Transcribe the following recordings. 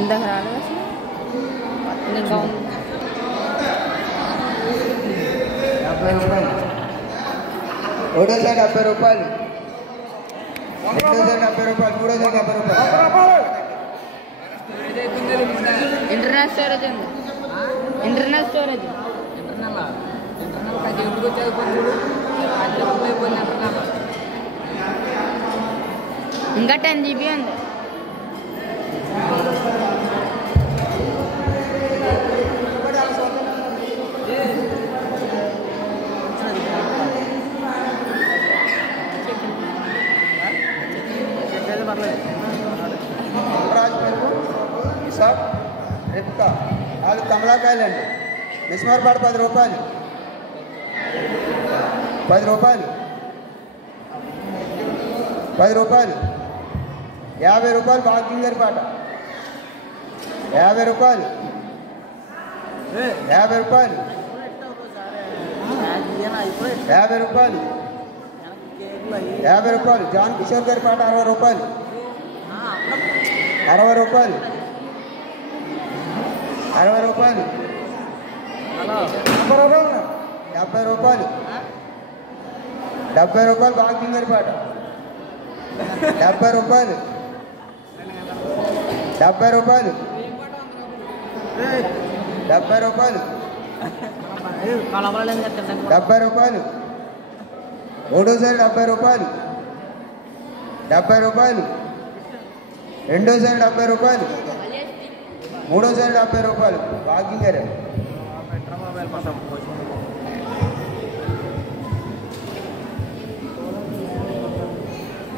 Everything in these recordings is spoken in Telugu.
ఇందాక రాలేదు అసలు ఇంకా ఉంది. 70 రూపాయలు. ఒకటోసారి 70 రూపాయలు. రెండోసారి 70 రూపాయలు. మూడోసారి 70 రూపాయలు. ఇంటర్నల్ స్టోరేజ్ ఉంది. ఇంటర్నల్ స్టోరేజ్ ఇంకా 10 GB ఉంది. రాజు పెరుగు ఇసాక్ రిప్కా 4 కమలాకాయలండి. మిస్మార్పాడు 10 రూపాయలు. 10 రూపాయలు. 10 రూపాయలు. 50 రూపాయలు వాకింగ్ గారి పాట. 50 రూపాయలు. 50 రూపాయలు. 50 రూపాయలు. 50 రూపాయలు. జాన్ కిషోర్ గారి పాట 60 రూపాయలు. 60 రూపాయలు. 60 రూపాయలు. 70 రూపాయలు. 70 రూపాయలు వాకింగ్ గారి పాట. 70 రూపాయలు. 70 రూపాయలు. 70 రూపాయలు. 70 రూపాయలు. ఒకటోసారి 70 రూపాయలు. 70 రూపాయలు. రెండోసారి 70 రూపాయలు. మూడోసారి 70 రూపాయలు వాకింగ్ గారు.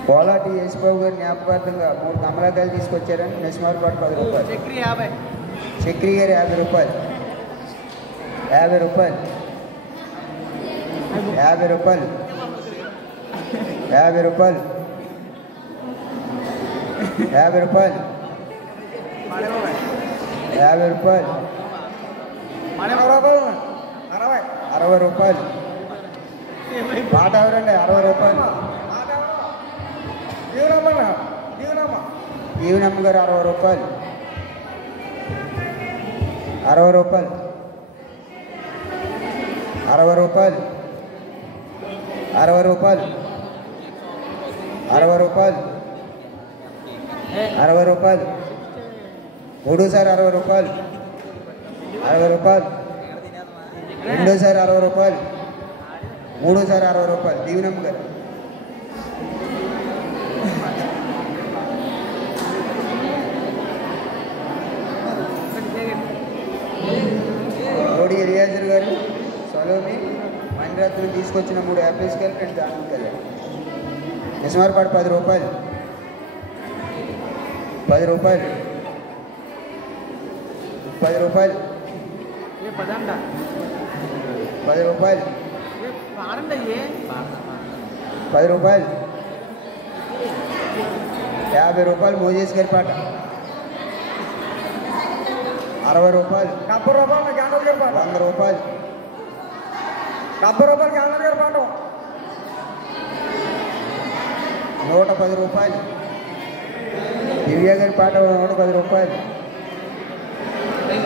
కోలాటి యేసుబాబు గారు జ్ఞాపకార్థంగా 3 కమలాకాయలు తీసుకొచ్చారని నెస్మార్పాటు 10 రూపాయలు. చక్రి గారు 50 రూపాయలు. 50 రూపాయలు. 50 రూపాయలు. 50 రూపాయలు. 50 రూపాయలు. 50 రూపాయలు. 60 రూపాయలు. పాట ఎవరండి? 60 రూపాయలు. ఈవెనమ్మ గారు 60 రూపాయలు. 60 రూపాయలు. 60 రూపాయలు. 60 రూపాయలు. 60 రూపాయలు. 60 రూపాయలు. మూడోసారి 60 రూపాయలు. 60 రూపాయలు. రెండోసారి 60 రూపాయలు. మూడోసారి 60 రూపాయలు. దీవెనమ్మ గారు. రోడి రియాజర్ గారు సలోమి మణిరత్నం తీసుకొచ్చిన 3 యాపిల్స్ కలిపి 2 దానిమ్మకాయలు. నిజమార్పాటు 10 రూపాయలు. 10 రూపాయలు. 10 రూపాయలు. 10 రూపాయలు. 10 రూపాయలు. 50 రూపాయలు మోజేస్ గారి పాట. 60 రూపాయలు. 100 రూపాయలు. 70 రూపాయలు. 110 రూపాయలు. దివ్య గారి పాట 110 రూపాయలు.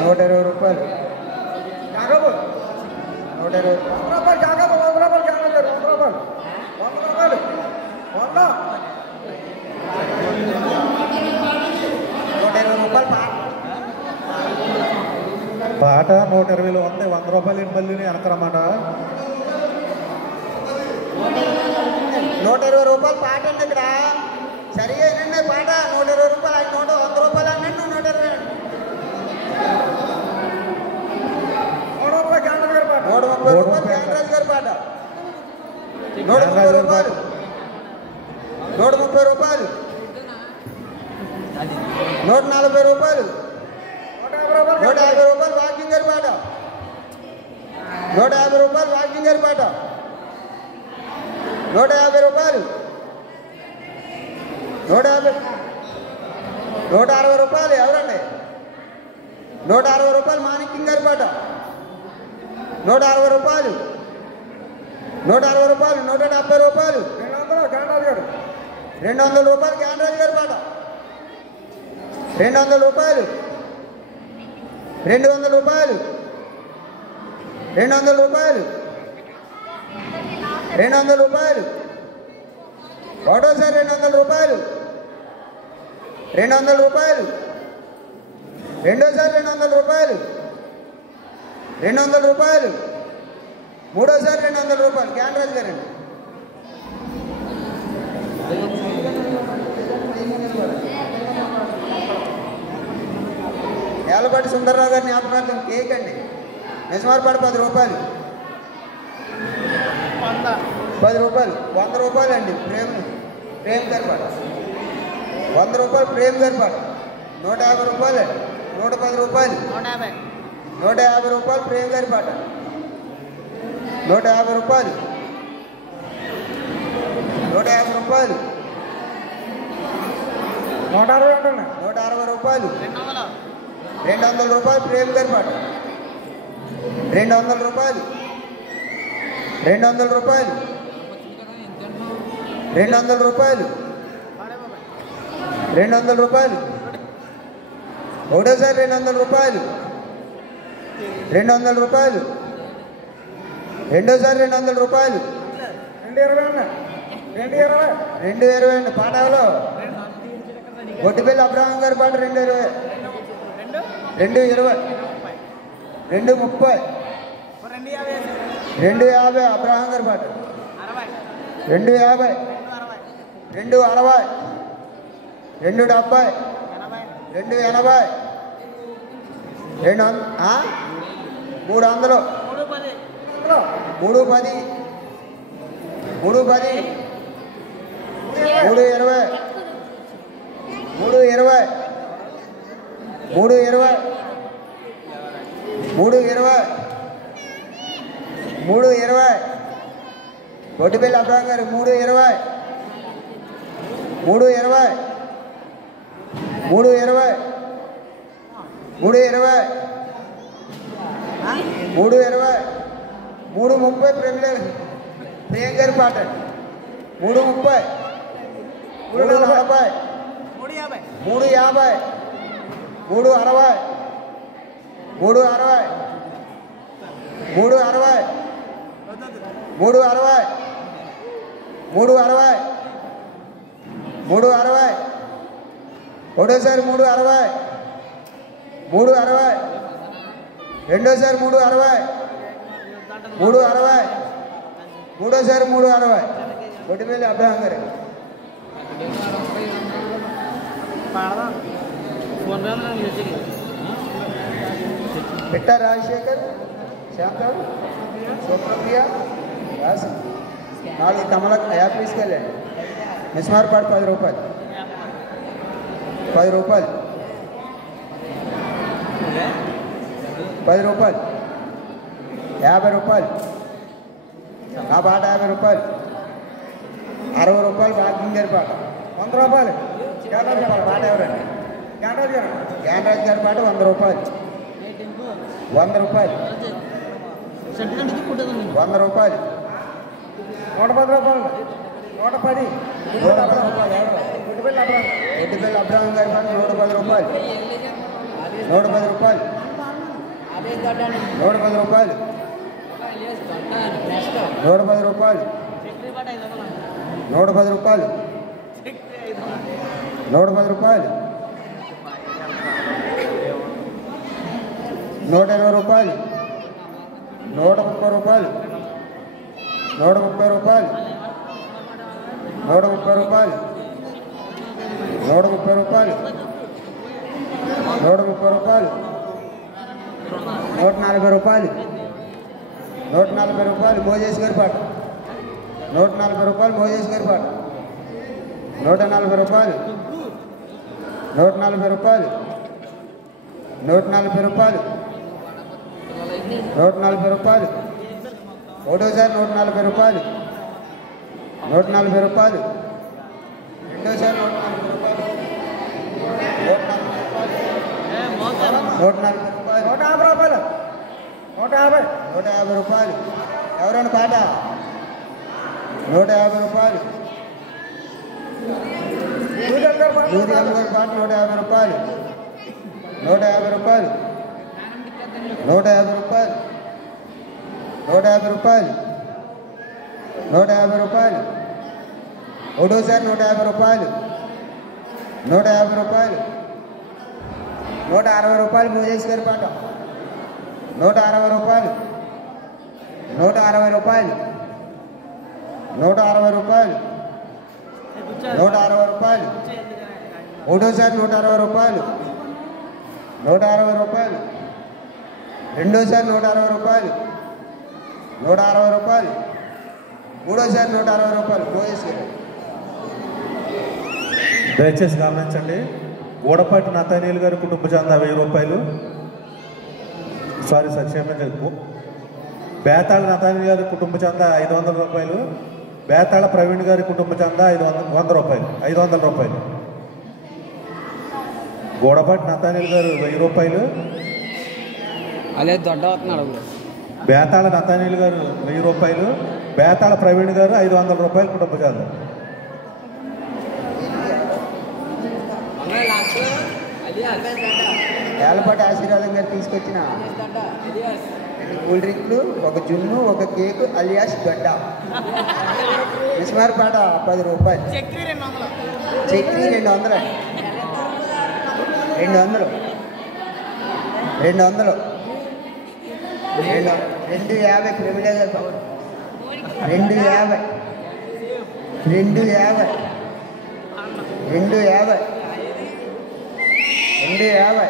120 రూపాయలు. 120 పాట 120లో ఉంది. 100 రూపాయలు మళ్ళీ వెనకరమాట. 120 రూపాయలు పాట అండి ఇక్కడ. సరిగా ఏంటండి పాట 120 రూపాయలు. ఆయన 100 రూపాయలు అన్నట్టు 120. 130 రూపాయలు క్యాండ్రాజ్ గారి పాట. 130 రూపాయలు. 130 రూపాయలు. 140 రూపాయలు. 150 రూపాయలు వాకింగ్ గారి పాట. 150 రూపాయలు వాకింగ్ గారి పాట. 150 రూపాయలు. 160 రూపాయలు. ఎవరండి? 160 రూపాయలు మాణిక్యం గారి పాట. 160 రూపాయలు. 160 రూపాయలు. 170 రూపాయలు. 200 రూపాయలు క్యాండ్రాజ్ గారి పాట. 200 రూపాయలు 200 రూపాయలు 200 రూపాయలు 200 రూపాయలు ఒకటోసారి 200 రూపాయలు 200 రూపాయలు రెండోసారి 200 రూపాయలు 200 రూపాయలు మూడోసారి 200 రూపాయలు క్యాన్రాజ్ గారండి ఏలపాటి సుందరరావు గారి జ్ఞాపకార్థం కేక్ అండి నిజమార్పాడు 10 రూపాయలు 10 రూపాయలు 100 రూపాయలు అండి ప్రేమ్ గారి పాట 100 రూపాయలు ప్రేమ్ గారి పాట 150 రూపాయలు 110 రూపాయలు 150 రూపాయలు ప్రేమ్ గారి పాట 150 రూపాయలు 150 రూపాయలు 160 రూపాయలు 200 రూపాయలు ప్రేమ్ గారి పాట 200 రూపాయలు 200 రూపాయలు 200 రూపాయలు 200 రూపాయలు ఒకటోసారి 200 రూపాయలు 200 రూపాయలు రెండోసారి 200 రూపాయలు 220 అండి పాఠాలో గొట్టిపల్లి అబ్రహం గారి పాట 220 230 250 అబ్రహం గారి పాట 250 260 270 280 300 310 320 గొట్టిపల్లి అబ్రహం గారు 320 ప్రియం గారి పాట 330 340 350 360 ఒకటోసారి 360 రెండోసారి 360 మూడోసారి 360 గొట్టిపల్లి అబ్రహం గారు పిట్ట రాజశేఖర్ శాంతాడు సుప్రప్రియ రాసి 4 కమల యాపిల్స్కి వెళ్ళండి నిస్మార్పాడు 10 రూపాయలు 10 రూపాయలు 10 రూపాయలు 50 రూపాయలు నా పాట 50 రూపాయలు 60 రూపాయలు భాగ్యం గారి పాట 100 రూపాయలు పాట ఎవరండి జ్ఞానరాజ్ గారి పాట 100 రూపాయలు 100 రూపాయలు 100 రూపాయలు 110 రూపాయలు 110 గొట్టిపల్లి అబ్రహం గారి పాట 110 రూపాయలు 110 రూపాయలు 110 రూపాయలు 110 రూపాయలు 110 రూపాయలు 110 రూపాయలు 120 రూపాయలు 130 రూపాయలు 130 రూపాయలు 130 రూపాయలు 130 రూపాయలు 130 రూపాయలు 140 రూపాయలు 140 రూపాయలు మోజేష్ గారి పాట 140 రూపాయలు మోజేష్ గారి పాట 140 రూపాయలు 140 రూపాయలు 140 రూపాయలు 140 రూపాయలు ఒకటోసారి 140 రూపాయలు 140 రూపాయలు రెండోసారి 140 రూపాయలు 140 రూపాయలు 150 రూపాయలు 150 రూపాయలు ఎవరైనా పాట 150 రూపాయలు పాట 150 రూపాయలు 150 రూపాయలు 150 రూపాయలు 150 రూపాయలు 150 రూపాయలు ఒకటోసారి 150 రూపాయలు 150 రూపాయలు 160 రూపాయలు మోజేష్ గారి పాట 160 రూపాయలు 160 రూపాయలు 160 రూపాయలు 160 రూపాయలు ఒకటోసారి 160 రూపాయలు 160 రూపాయలు రెండోసారి 160 రూపాయలు 160 రూపాయలు మూడోసారి 160 రూపాయలు మోజేష్ గారు. దయచేసి గమనించండి. గూడపాటి నతానీయులు గారి కుటుంబ చందా 1000 రూపాయలు. సారీ సార్, క్షమించండి. బేతాళ నతానీయులు గారి కుటుంబ చందా 500 రూపాయలు. బేతాళ ప్రవీణ్ గారి కుటుంబ చందా 100 రూపాయలు 500 రూపాయలు. గూడపాటి నతానీయులు గారు 1000 రూపాయలు. అదే దొడ్డ అవుతున్నాడు. బేతాళ నతానీయులు గారు 1000 రూపాయలు. బేతాళ ప్రవీణ్ గారు 500 రూపాయలు కుటుంబ చందా. ఏలపాటి ఆశీర్వాదం గారు తీసుకొచ్చిన 2 కూల్ డ్రింక్లు, 1 జున్ను, 1 కేకు అలియాస్ గడ్డ. మిస్మార్ పాట 10 రూపాయలు. చక్రీ 200 200 200 250 ప్రిమిలే గారు 250 250 250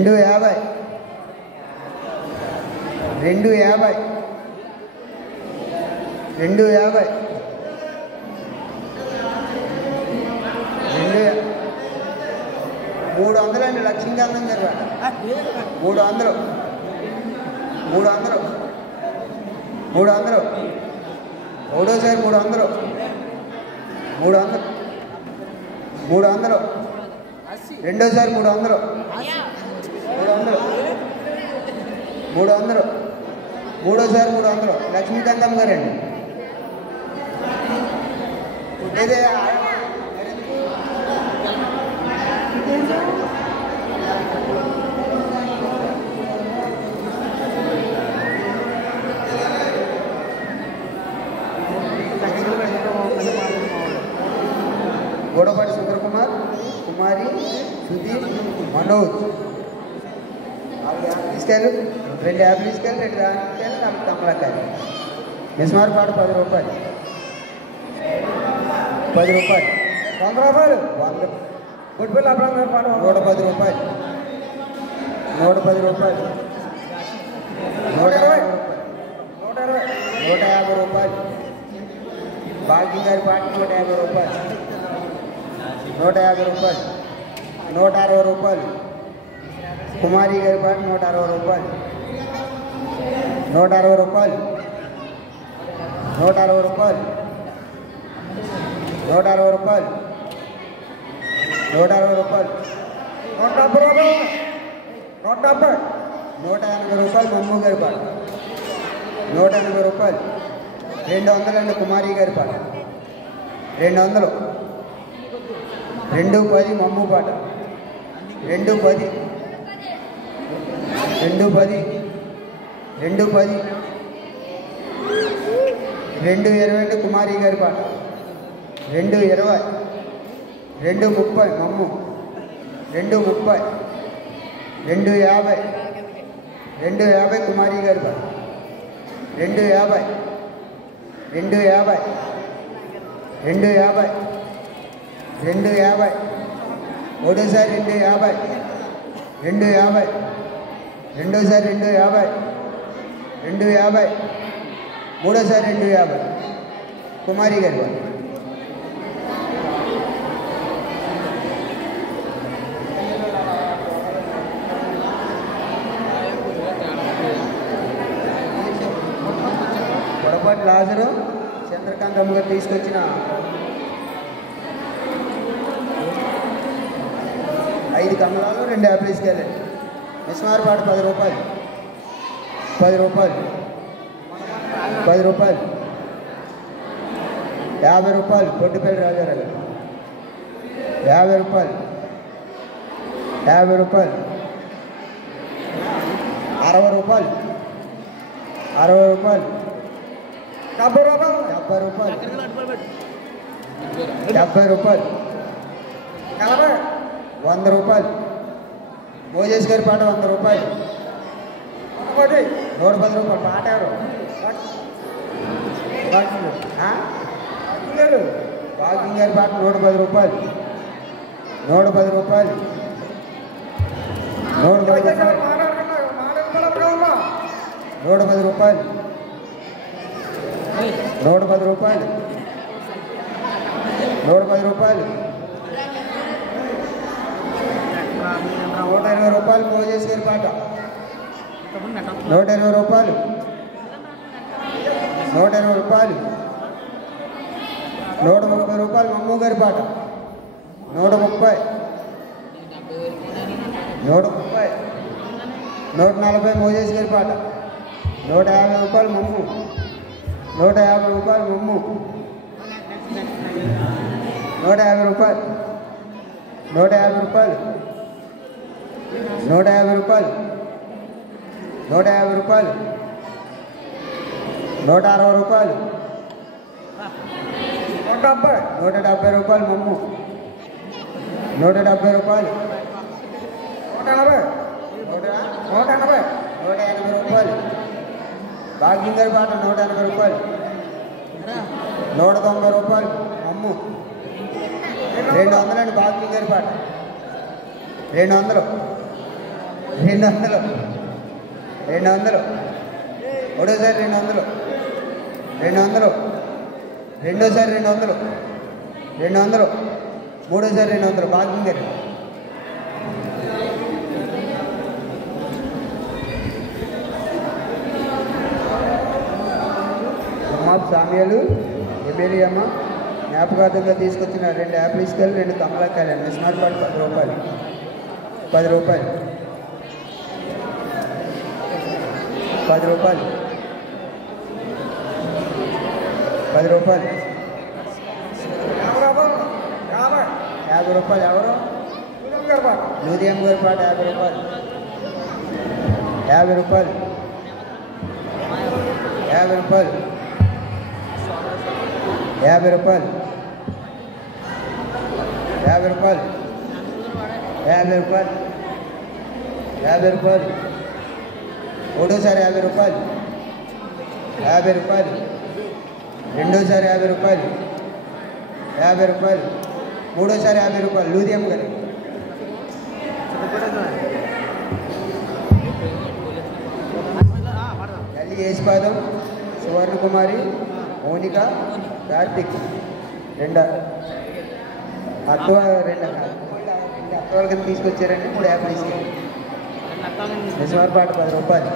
250 250 250 300 అండి. లక్ష్మీకాంతం గారు 300 ఒకటోసారి 300 రెండోసారి 300 మూడోసారి 300 లక్ష్మీకాంతం గారండి. ఇదే గూడపాటి సుందరకుమార్, కుమారి, సుధీర్, మనోజ్. 4 యాపిల్స్కాయలు, 2 యాపిల్స్కాయలు, 2 రాణికాయలు, 4 కమలకాయలు. మిస్మార్ పాట 10 రూపాయలు 10 రూపాయలు 100 రూపాయలు 100 గుడ్పిల్ల అబ్రాహం గారి పాట 110 రూపాయలు 110 రూపాయలు 120 150 రూపాయలు. బాల్కి గారి పాట 150 రూపాయలు 150 రూపాయలు 160 రూపాయలు. కుమారి గారి పాట 160 రూపాయలు 160 రూపాయలు 160 రూపాయలు 160 రూపాయలు 160 రూపాయలు 170 రూపాయలు 180 రూపాయలు. మమ్ము గారి పాట 180 రూపాయలు 200 అండి. కుమారి గారి పాట 200 210 మమ్ము పాట 210 220 220 కుమారి గారి పాట 220 230 మమ్ము 230 250 కుమారి గారి పాట 250 ఒకటోసారి 250 రెండోసారి 250 మూడోసారి 250 కుమారి గారి పాట. పొడపాటి లాజరు చంద్రకాంతమ్మ గారు తీసుకొచ్చిన 5 కమలాలు 2 యాపిల్ ఇసుకెళ్ళండి. మిస్మార్ పాట 10 రూపాయలు 10 రూపాయలు 10 రూపాయలు 50 రూపాయలు పొట్టిపల్లి రాజారావు గారు 50 రూపాయలు 50 రూపాయలు 60 రూపాయలు 60 రూపాయలు 70 రూపాయలు 70 రూపాయలు 100 రూపాయలు మోజేష్ గారి పాట 100 రూపాయలు 110 రూపాయలు పాట ఎవరు వాకింగ్ గారి పాట 110 రూపాయలు 110 రూపాయలు 110 రూపాయలు 110 రూపాయలు 110 రూపాయలు 120 రూపాయలు మోజేష్ గారి పాట 120 రూపాయలు 120 రూపాయలు 130 రూపాయలు మమ్ము గారి పాట 130 140 మోజేష్ గారి పాట 150 రూపాయలు మమ్ము 150 రూపాయలు మమ్ము 150 రూపాయలు 150 రూపాయలు 150 రూపాయలు 150 రూపాయలు 160 రూపాయలు 170 రూపాయలు మమ్ము 170 రూపాయలు 180 రూపాయలు భాగ్యం గారి పాట 180 రూపాయలు 190 రూపాయలు మమ్ము 200 అండి భాగ్యం గారి పాట 200 ఒకటోసారి 200 రెండోసారి 200 మూడోసారి 200 భాగ్యం గారు అమ్మాపు సామ్యాలు ఎమ్మెల్యేమ్మ జ్ఞాపకార్థంగా తీసుకొచ్చిన 2 యాపిల్ ఇసుకలు 2 కమలాకాయలు అండి మిస్మార్ పాటు 10 రూపాయలు 10 రూపాయలు 10 రూపాయలు 10 రూపాయలు 50 రూపాయలు ఎవరు లూదియం గారి పాట 50 రూపాయలు 50 రూపాయలు 50 రూపాయలు 50 రూపాయలు 50 రూపాయలు 50 రూపాయలు 50 రూపాయలు ఒకటోసారి 50 రూపాయలు 50 రూపాయలు రెండోసారి 50 రూపాయలు 50 రూపాయలు మూడోసారి 50 రూపాయలు లూదియం గారు తల్లి యేసుపాదం సువర్ణకుమారి మౌనిక కార్తిక్ 2 అత్తవాళ్ళ కింద తీసుకొచ్చారండి 3 యాపిల్ ఇసుకలు మిస్మార్ పాట 10 రూపాయలు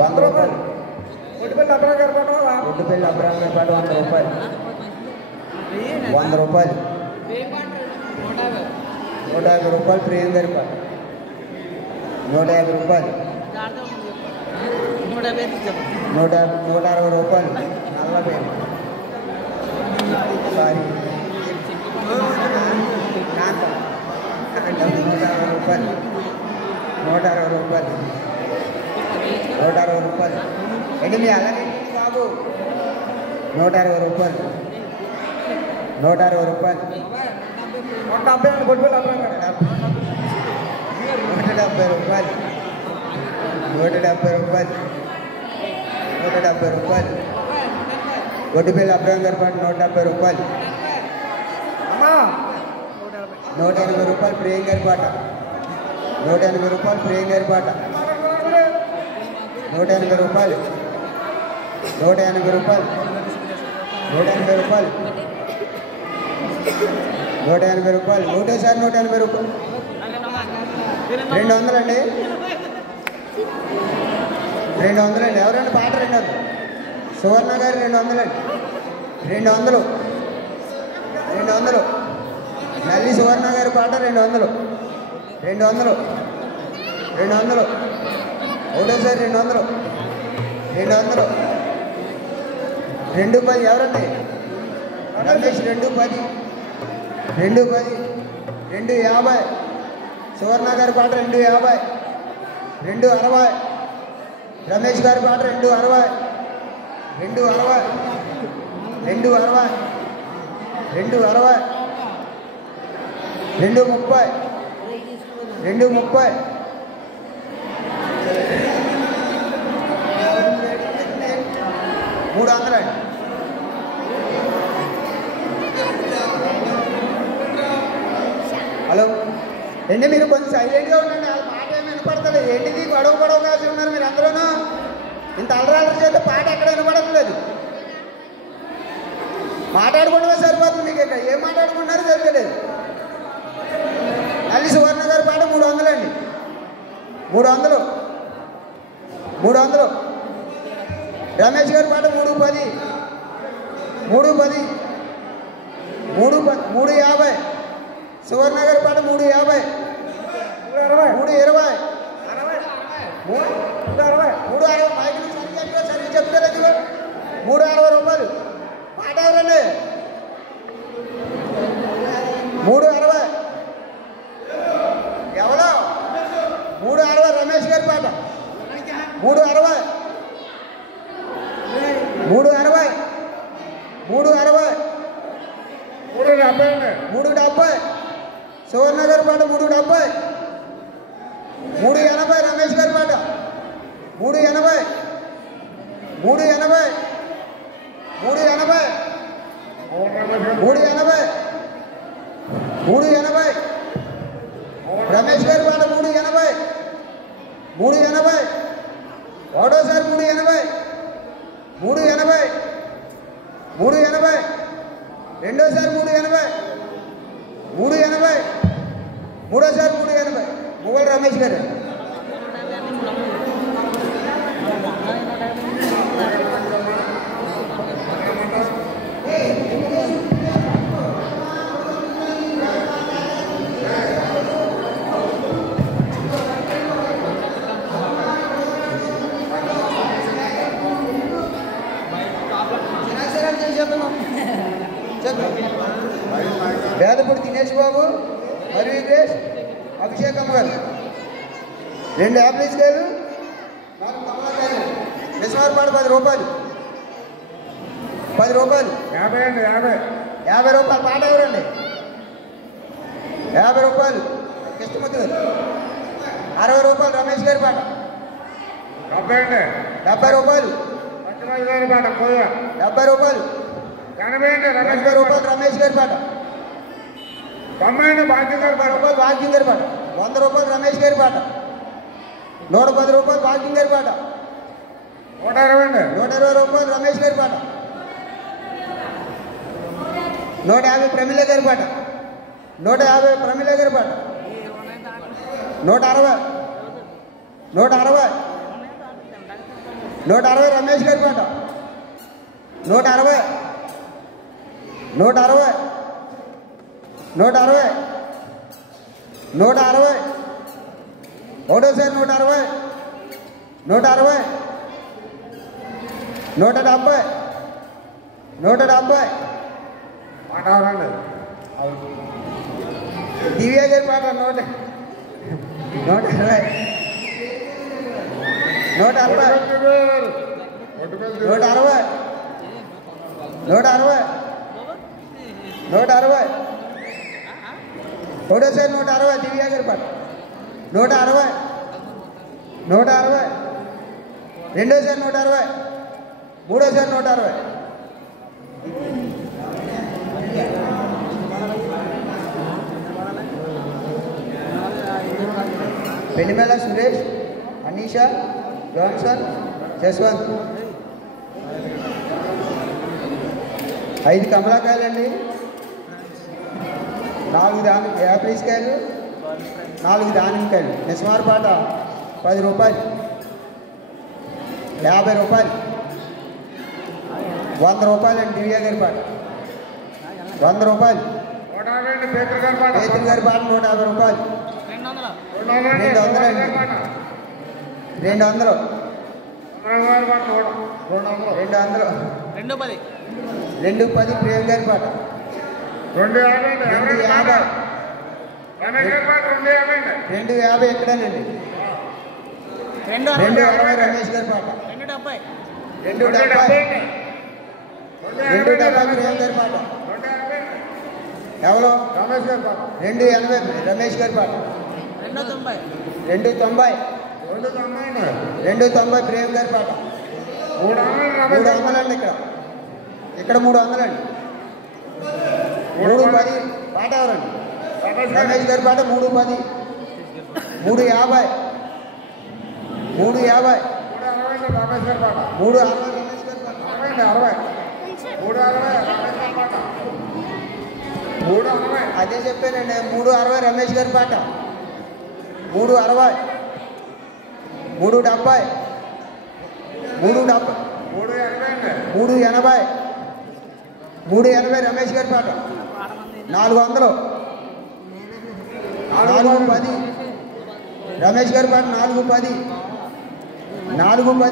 100 రూపాయలు ఒడ్డుపల్లి అబ్రాహం గారి పాట 100 రూపాయలు 100 రూపాయలు 150 రూపాయలు ప్రేమ్ గారి పాట 150 రూపాయలు 160 రూపాయలు నల్ల పేరు సారీ 160 రూపాయలు 160 రూపాయలు 160 రూపాయలు ఎనిమిది అలాగే బాబు 160 రూపాయలు 160 రూపాయలు 170 రూపాయలు 170 రూపాయలు 170 రూపాయలు గొడ్డుపల్లి అబ్రాహం గారి పాట 170 రూపాయలు 180 రూపాయలు ప్రియం గారి పాట 180 రూపాయలు ప్రియం గారి పాట 180 రూపాయలు 180 రూపాయలు 180 రూపాయలు 180 రూపాయలు ఒకటోసారి 180 రూపాయలు 200 అండి 200 అండి ఎవరండి పాట 200 సువర్ణ గారు 200 అండి 200 నల్లి సువర్ణ సువర్ణ గారి పాట 200 200 200 ఒకటోసారి 200 200 210 ఎవరండి రమేష్ 210 210 250 సువర్ణ గారి పాట 250 260 రమేష్ గారి పాట 260 260 260 260 230 230 300 హలో ఏంటి మీరు కొంచెం సైలెంట్గా ఉండండి వాళ్ళ పాట ఏమి వినపడతలేదు ఏంటిది గొడవ కాసి ఉన్నారు మీరు అందరూనూ ఇంత అలరాలు చేస్తే పాట ఎక్కడ వినపడట్లేదు మాట్లాడుకుంటే సరిపోతుంది మీకు ఇక్కడ ఏం మాట్లాడుకుంటున్నారో తెలియలేదు అల్లి సువర్ణ గారి పాట 300 అండి 300 300 రమేష్ గారి పాట 310 310 350 సువర్ణ గారి పాట 350 320 360 మైకులు సరిగ్గా చెప్తారు 360 రూపాయలు పాట ఎవరండి 360 ఎవరో 360 రమేష్ గారి పాట 360 370 370 సువర్ణ గారి పాట 370 380 రమేష్ గారి పాట 380 380 380 380 రమేష్ గారి పాట 380 380 ఒకటోసారి 380 380 380 రెండోసారి 380 380 మూడోసారి 380 మువ్వల రమేష్ గారు వేదపూడి దినేష్ బాబు మరియు విగ్రేష్ అభిషేకమ్మ గారు 2 యాపిల్స్ కాయలు 4 కమలాకాయలు నిస్వార్ పాట 10 రూపాయలు 10 రూపాయలు 50 రూపాయలు పాట ఎవరండి 50 రూపాయలు కృష్ణమూర్తి గారు 60 రూపాయలు రమేష్ గారి పాట 70 రూపాయలు 70 రూపాయలు 80 రూపాయలు రమేష్ గారి పాట 90 రూపాయలు భాగ్యం గారి పాట 100 రూపాయలు రమేష్ గారి పాట 110 రూపాయలు భాగ్యం గారి పాట 120 రూపాయలు రమేష్ గారి పాట 150 ప్రమిళ గారి పాట 150 ప్రమిళ గారి పాట 160 రమేష్ గారి పాట 160 ఒకటోసారి 160 170 దివ్య గారి పాట 120 ఒకటోసారి 160 దివ్య గారి పాట 160 రెండోసారి 160 మూడోసారి 160 పెళ్లిమేళ సురేష్ అనీషా జాన్సన్ జస్వంత్ 5 కమలాకాయలండి 4 యాపిల్స్కాయలు 4 దానిమ్మకాయలు నిస్మార్ పాట 10 రూపాయలు 50 రూపాయలు 100 రూపాయలు అండి దివ్య గారి పాట 100 రూపాయలు పేతులు గారి పాట 150 రూపాయలు. 200 అండి. 200. 210 ప్రేమ్ గారి పాట. 250. 250 ఎక్కడనండి. 260 రమేష్ గారి పాట. 270 ప్రేమ్ గారి పాట. ఎవరో 280 రమేష్ గారి పాట. 290 ప్రేమ్ గారి పాట. 300 అండి. ఇక్కడ 300 అండి. 310 పాట ఎవరండి? రమేష్ గారి పాట. 310 350 360 రమేష్ గారి పాట. 360 అదే చెప్పానండి. 360 రమేష్ గారి పాట. 360 370 380 రమేష్ గారి పాట. 400 410 రమేష్ గారి పాట. 410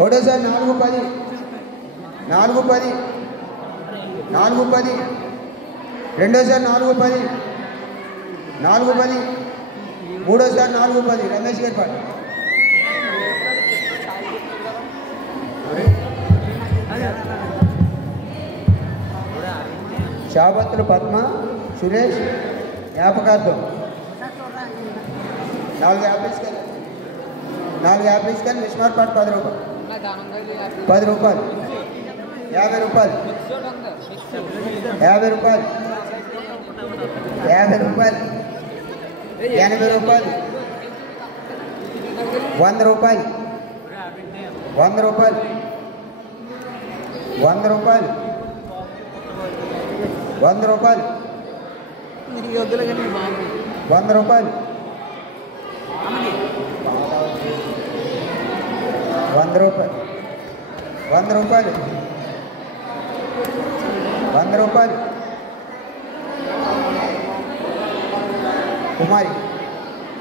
ఒకటోసారి 410 రెండోసారి 410 మూడోసారి 410 రమేష్ గారి పాట. శాబత్తులు పద్మ సురేష్ జ్ఞాపకార్థం 4 యాపిల్స్ కానీ విస్మార్ పాట 10 రూపాయలు. 10 రూపాయలు. 50 రూపాయలు. 50 రూపాయలు. 80 రూపాయలు. 100 రూపాయలు. 100 రూపాయలు. 100 రూపాయలు. 100 రూపాయలు. 100 రూపాయలు. 100 రూపాయలు. 100 రూపాయలు. 100 రూపాయలు. కుమారి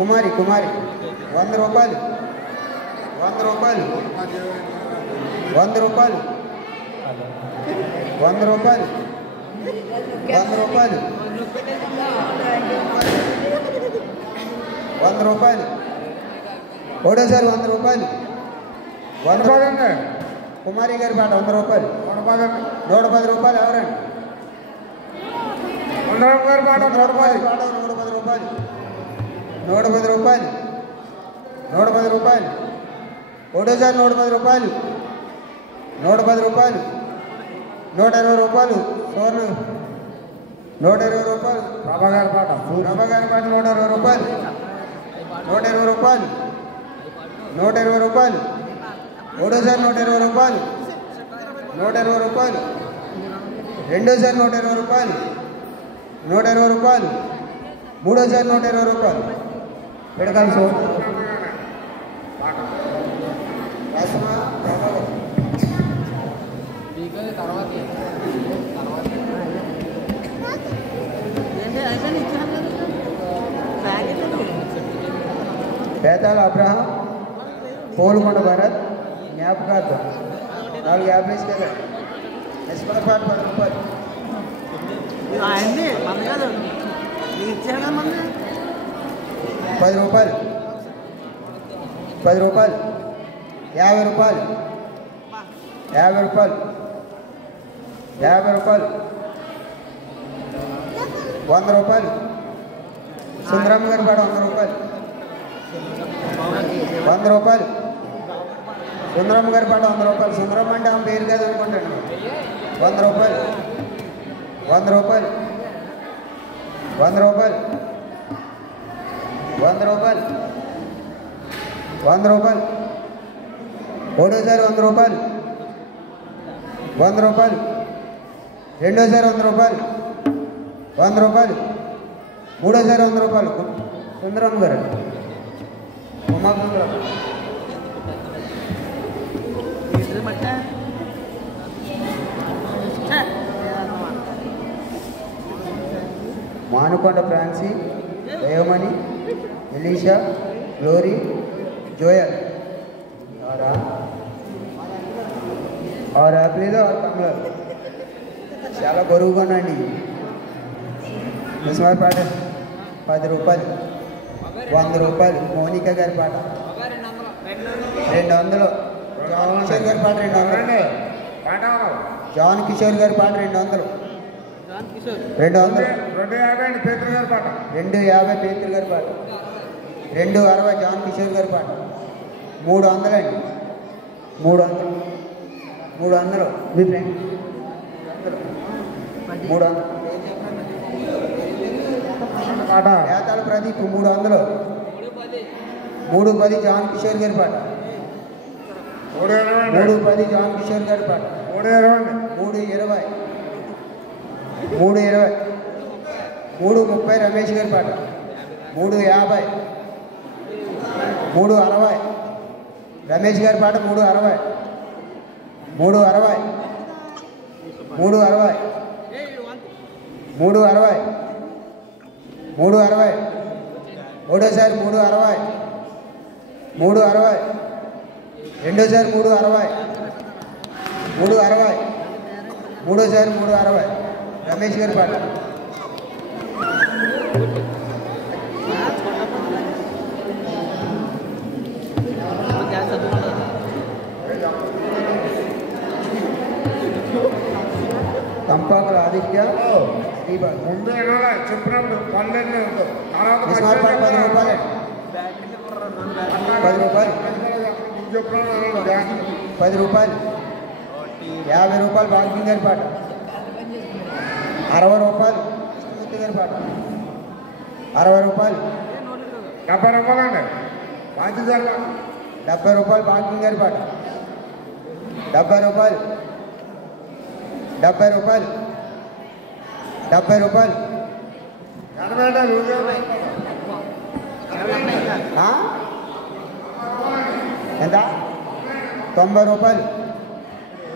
100 రూపాయలు. 100 రూపాయలు. 100 రూపాయలు. 100 రూపాయలు. 100 రూపాయలు. 100 రూపాయలు. ఒకటోసారి 100 రూపాయలు. 100 రూపాయలు. కుమారి గారి పాట 100 రూపాయలు. 110 రూపాయలు. ఎవరండి? 110 రూపాయలు. 110 రూపాయలు. 110 రూపాయలు. ఒకటోసారి 110 రూపాయలు. 110 రూపాయలు. 120 రూపాయలు. 120 రూపాయలు. ప్రభాగారి పాట 120 రూపాయలు. 120 రూపాయలు. 120 రూపాయలు. ఒకటోసారి 120 రూపాయలు. 120 రూపాయలు. రెండోసారి 120 రూపాయలు. 120 రూపాయలు. మూడోసారి 120 రూపాయలు. పెడకాలి సోట్ బేతాళ అబ్రహం పోల్కొండ భరత్ జ్ఞాపకార్థం 4 యాపిల్స్ కదా. ఎస్పల పాట 10 రూపాయలు. 10 రూపాయలు. 10 రూపాయలు. 50 రూపాయలు. 50 రూపాయలు. 50 రూపాయలు. 100 రూపాయలు. సుందరమ్మ గారి పాట 100 రూపాయలు. 100 రూపాయలు. సుందరమ్మ గారి పాట 100 రూపాయలు. సుందరమ్మ అంటే ఆమె పేరు కాదు అనుకుంటాను. 100 రూపాయలు. 100 రూపాయలు. 100 రూపాయలు. 100 రూపాయలు. 100 రూపాయలు. ఒకటోసారి 100 రూపాయలు. 100 రూపాయలు. రెండోసారి 100 రూపాయలు. 100 రూపాయలు. మూడోసారి 100 రూపాయలు. సుందరమ్మ గారు ఉమా సుందరం మానుకొండ ఫ్రాన్సీ, దయోమణి, ఎలీషా, గ్లోరీ, జోయల్ ఆరు యాపిల్ 6 కమలాలు. చాలా బరువుగా ఉన్నాయండి. ముస్మార్ పాట 10 రూపాయలు. 100 రూపాయలు. మౌనిక గారి పాట 200. జాన్ కిషోర్ గారి పాట 200. జాన్ కిషోర్ గారి పాట 200. 200. 250 పేతురు గారి పాట. 250 పేతురు గారి పాట. 260 జాన్ కిషోర్ గారి పాట. 300 అండి. 300. మీ ఫ్రెండ్ 300. పాట వేతాల ప్రదీప్ 300. 310 జాన్ కిషోర్ గారి పాట. 310 జాన్ కిషోర్ గారి పాట. 320. 330 రమేష్ గారి పాట. 350. 360 రమేష్ గారి పాట. 360. 360. 360. 360. 360. ఒకటోసారి 360. 360. రెండోసారి 360. 360. మూడోసారి 360 రమేష్ గారి పాట. తంపాకుల ఆదిత్య, శ్రీబాబు. చెప్పినప్పుడు 12 ముస్మార్ పాట 10 రూపాయలు. 10 రూపాయలు. 10 రూపాయలు. 50 రూపాయలు బాంకింగ్ గారి పాట. 60 రూపాయలు కృష్ణమూర్తి గారి పాట. 60 రూపాయలు. 70 రూపాయలండి. 70 రూపాయలు బాంకింగ్ గారి పాట. 70 రూపాయలు. 70 రూపాయలు. 70 రూపాయలు. ఎంత? 90 రూపాయలు.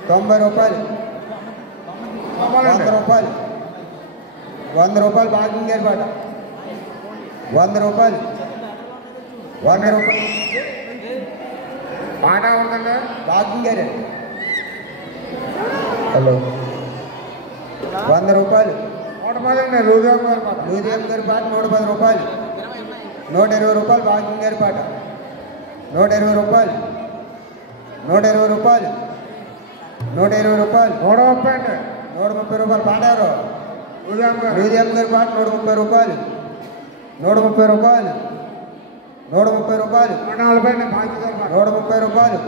90 రూపాయలు. 100 రూపాయలు. 100 రూపాయలు బాంకింగ్ గారి పాట. 100 రూపాయలు. 100 రూపాయలు పాట ఉందండి. బాంకింగ్ గారు. హలో. 100 రూపాయలు. 110 లూదేం గారి పాట. లూదేం గారి పాట 110 రూపాయలు. 120 రూపాయలు బాంకింగ్ గారి పాట. 120 రూపాయలు. 120 రూపాయలు. 120 రూపాయలు. 130 అండి. 130 రూపాయలు పాడారు. లూదేం గారు. లూదేం గారి పాట 130 రూపాయలు. 130 రూపాయలు. 130 రూపాయలు. 140 అండి. బాంకి గారి పాట. 130 రూపాయలు.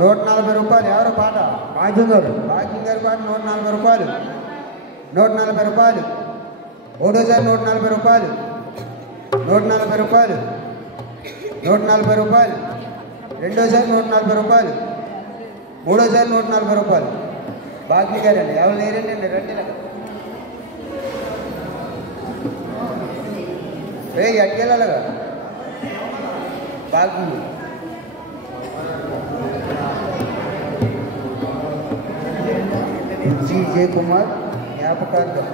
140 రూపాయలు. ఎవరు పాట? బాంకి గారు. బాంకింగ్ గారి పాట 140 రూపాయలు. 140 రూపాయలు. ఒకటోసారి 140 రూపాయలు. 140 రూపాయలు. 140 రూపాయలు. రెండోసారి 140 రూపాయలు. మూడోసారి 140 రూపాయలు. బాంకింగ్ గారండి. ఎవరు లేరండి అండి. రండి ఎట్టుకెళ్ళాలిగా బాంకింగ్. జి జే కుమార్ జ్ఞాపకార్థం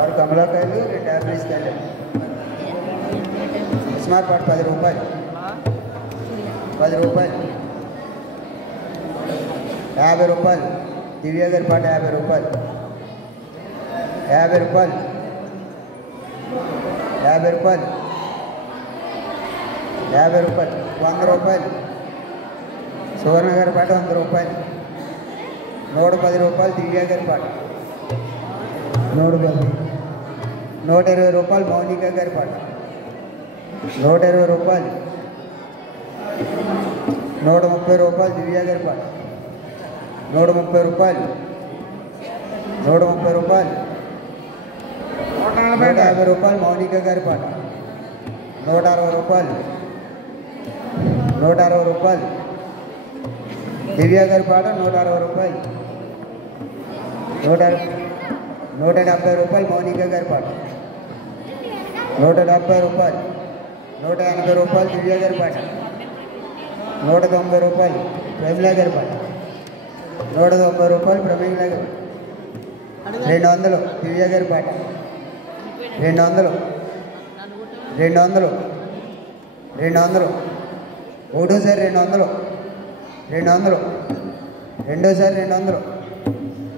6 కమలాకాయలు, 2 యాపిల్స్ కాయలు. ముస్మార్ పాట 10 రూపాయలు. 10 రూపాయలు. 50 రూపాయలు. దివ్య గారి పాట 50 రూపాయలు. 50 రూపాయలు. 50 రూపాయలు. 50 రూపాయలు. 100 రూపాయలు. సువర్ణ గారి పాట 100 రూపాయలు. 110 రూపాయలు. దివ్య గారి పాట 110. 120 రూపాయలు. మౌనిక గారి పాట 120 రూపాయలు. 130 రూపాయలు. దివ్య గారి పాట 130 రూపాయలు. 130 రూపాయలు. 150 రూపాయలు. మౌనిక గారి పాట 160 రూపాయలు. 160 రూపాయలు. దివ్య గారి పాట 160 రూపాయలు. 170 రూపాయలు. మౌనిక గారి పాట 170 రూపాయలు. 180 రూపాయలు. దివ్య గారి పాట 190 రూపాయలు. ప్రమిళ గారి పాట 190 రూపాయలు. ప్రమిళ గారి 200 దివ్య గారి పాట 200 200 200 ఒకటోసారి 200 200 రెండోసారి 200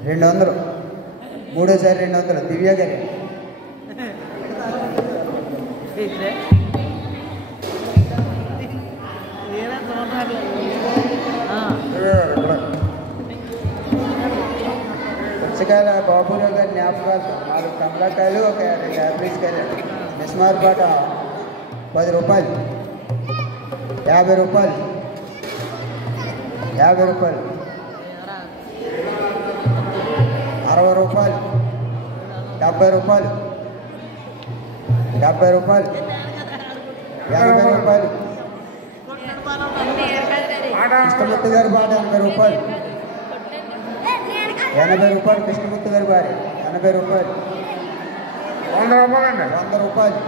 200 మూడోసారి 200 దివ్య గారి పుచ్చకాయల బాబురావు గారి జ్ఞాపకాలు 4 కమలాకాయలు ఒక 2 యాపిల్స్ కాయలు మిస్మార్ పాట 10 రూపాయలు 50 రూపాయలు 50 రూపాయలు 60 రూపాయలు 70 రూపాయలు 70 రూపాయలు 80 రూపాయలు కృష్ణమూర్తి గారి పాట 80 రూపాయలు 80 రూపాయలు కృష్ణమూర్తి గారి భార్య 80 రూపాయలు 100 రూపాయలు అండి 100 రూపాయలు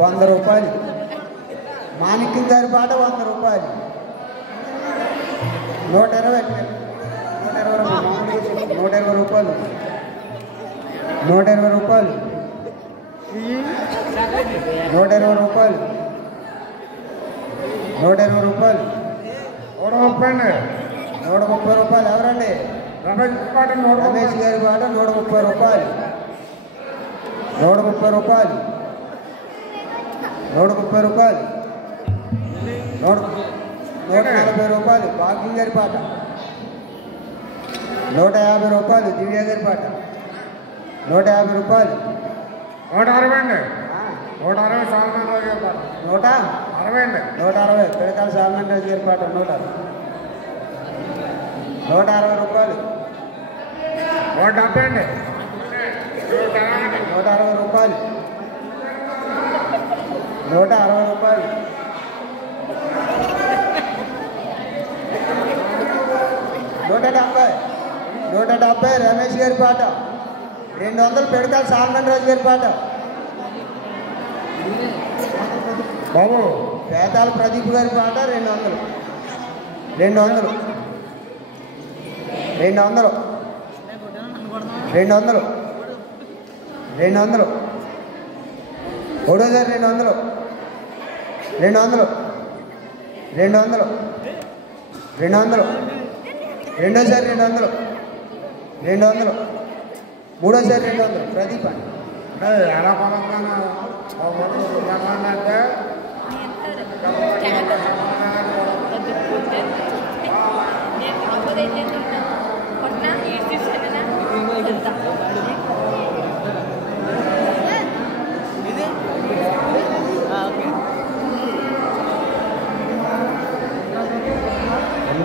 100 రూపాయలు మాణిక్యం గారి పాట 100 రూపాయలు 120 రూపాయలు 120 రూపాయలు 120 రూపాయలు 120 రూపాయలు 130 రూపాయలు ఎవరండి రమేష్ గారి పాట 130 రూపాయలు 130 రూపాయలు 130 రూపాయలు 140 రూపాయలు భాగ్యం గారి పాట 150 రూపాయలు దివ్య గారి పాట 150 రూపాయలు 160 అండి 160 సాల్మన్ రాజు గారి పాట 160 అండి 160 పిడకాల సాల్మన్ రాజు గారి పాట 160 రూపాయలు 170 అండి 160 రూపాయలు 160 రూపాయలు 170 రమేష్ గారి పాట 200 పిడకాల సాల్మన్ రాజు గారి పాట బాబు పేతాల ప్రదీప్ గారి పాట 200 200 200 200 200 ఒకటోసారి 200 200 200 200 రెండోసారి 200 200 మూడోసారి 200 ప్రదీప్ అండి ఎలా పడుతున్నా అంటే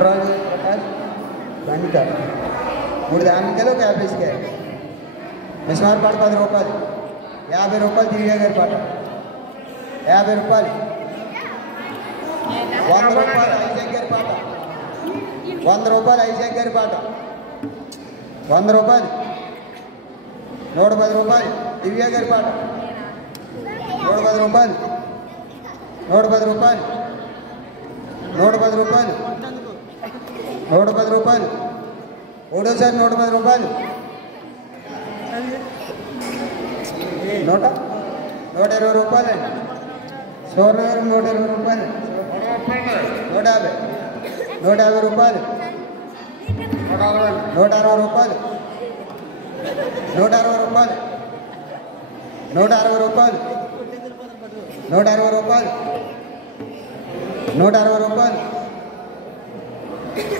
రాజు ప్రకాష్ బండిక 3 దానికాయలు ఒక 50 కాయలు మిస్మార్ పాట 10 రూపాయలు 50 రూపాయలు దివ్య గారి పాట 50 రూపాయలు 100 రూపాయలు ఐజాక్ గారి పాట 100 రూపాయలు ఐజాక్ గారి పాట 100 రూపాయలు 110 రూపాయలు దివ్య గారి పాట 110 రూపాయలు 110 రూపాయలు 110 రూపాయలు 110 రూపాయలు ఒకటోసారి 110 రూపాయలు 120 రూపాయలు అండి సోర్నగారు 120 రూపాయలు 150 రూపాయలు 160 రూపాయలు 160 రూపాయలు 160 రూపాయలు 160 రూపాయలు 160 రూపాయలు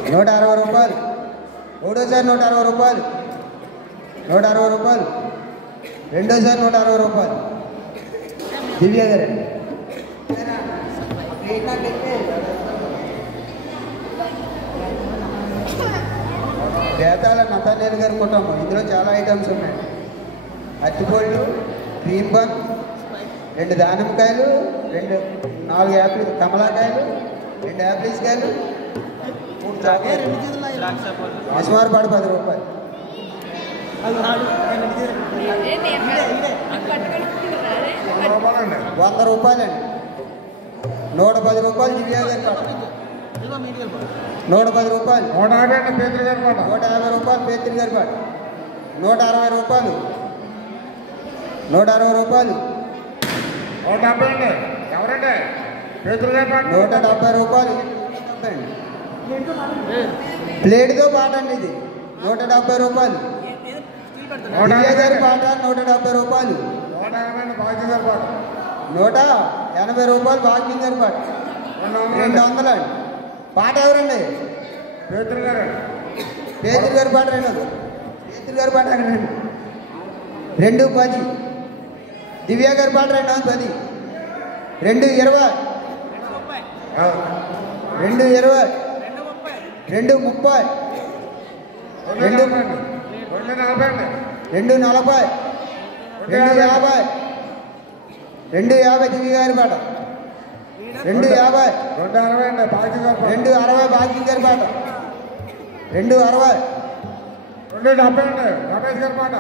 160 రూపాయలు ఒకటోసారి 160 రూపాయలు 160 రూపాయలు రెండోసారి 160 రూపాయలు దివ్య గారు బేతాల నతానేరు గారి కుటుంబం ఇందులో చాలా ఐటమ్స్ ఉన్నాయి అరటిపళ్ళు క్రీమ్ బన్ 2 దానిమ్మకాయలు 4 యాపిల్ కమలాకాయలు 2 యాపిల్స్ కాయలు 3 చాక్లెట్ మిస్మార్ పాడు 10 రూపాయలు 100 రూపాయలండి 110 రూపాయలు దివ్య గారి పాట 110 రూపాయలు. 150 అండి పేతురు గారి పాట. 150 రూపాయలు పేతురు గారి పాట. 160 రూపాయలు. 160 రూపాయలు. 170 అండి. ఎవరండి? పేతురు గారి పాట. 170 రూపాయలు. ప్లేట్తో పాట అండి ఇది. 170 రూపాయలు. దివ్య గారి పాట 170 రూపాయలు. 180 అండి భాగ్యం గారి పాట. 180 రూపాయలు భాగ్యం గారి పాట. 200 అండి. పాట ఎవరండి? పేతురు గారు. పేతురు గారి పాట 200. పేతురు గారి పాట 210. దివ్య గారి పాట 210. 220. 220. 230. 240 అండి. 240. 250. 250 దివ్య గారి పాట. 250. 260 అండి భాగ్యం గారి పాట. 260 భాగ్యం గారి పాట. 260. 270 అండి రమేష్ గారి పాట.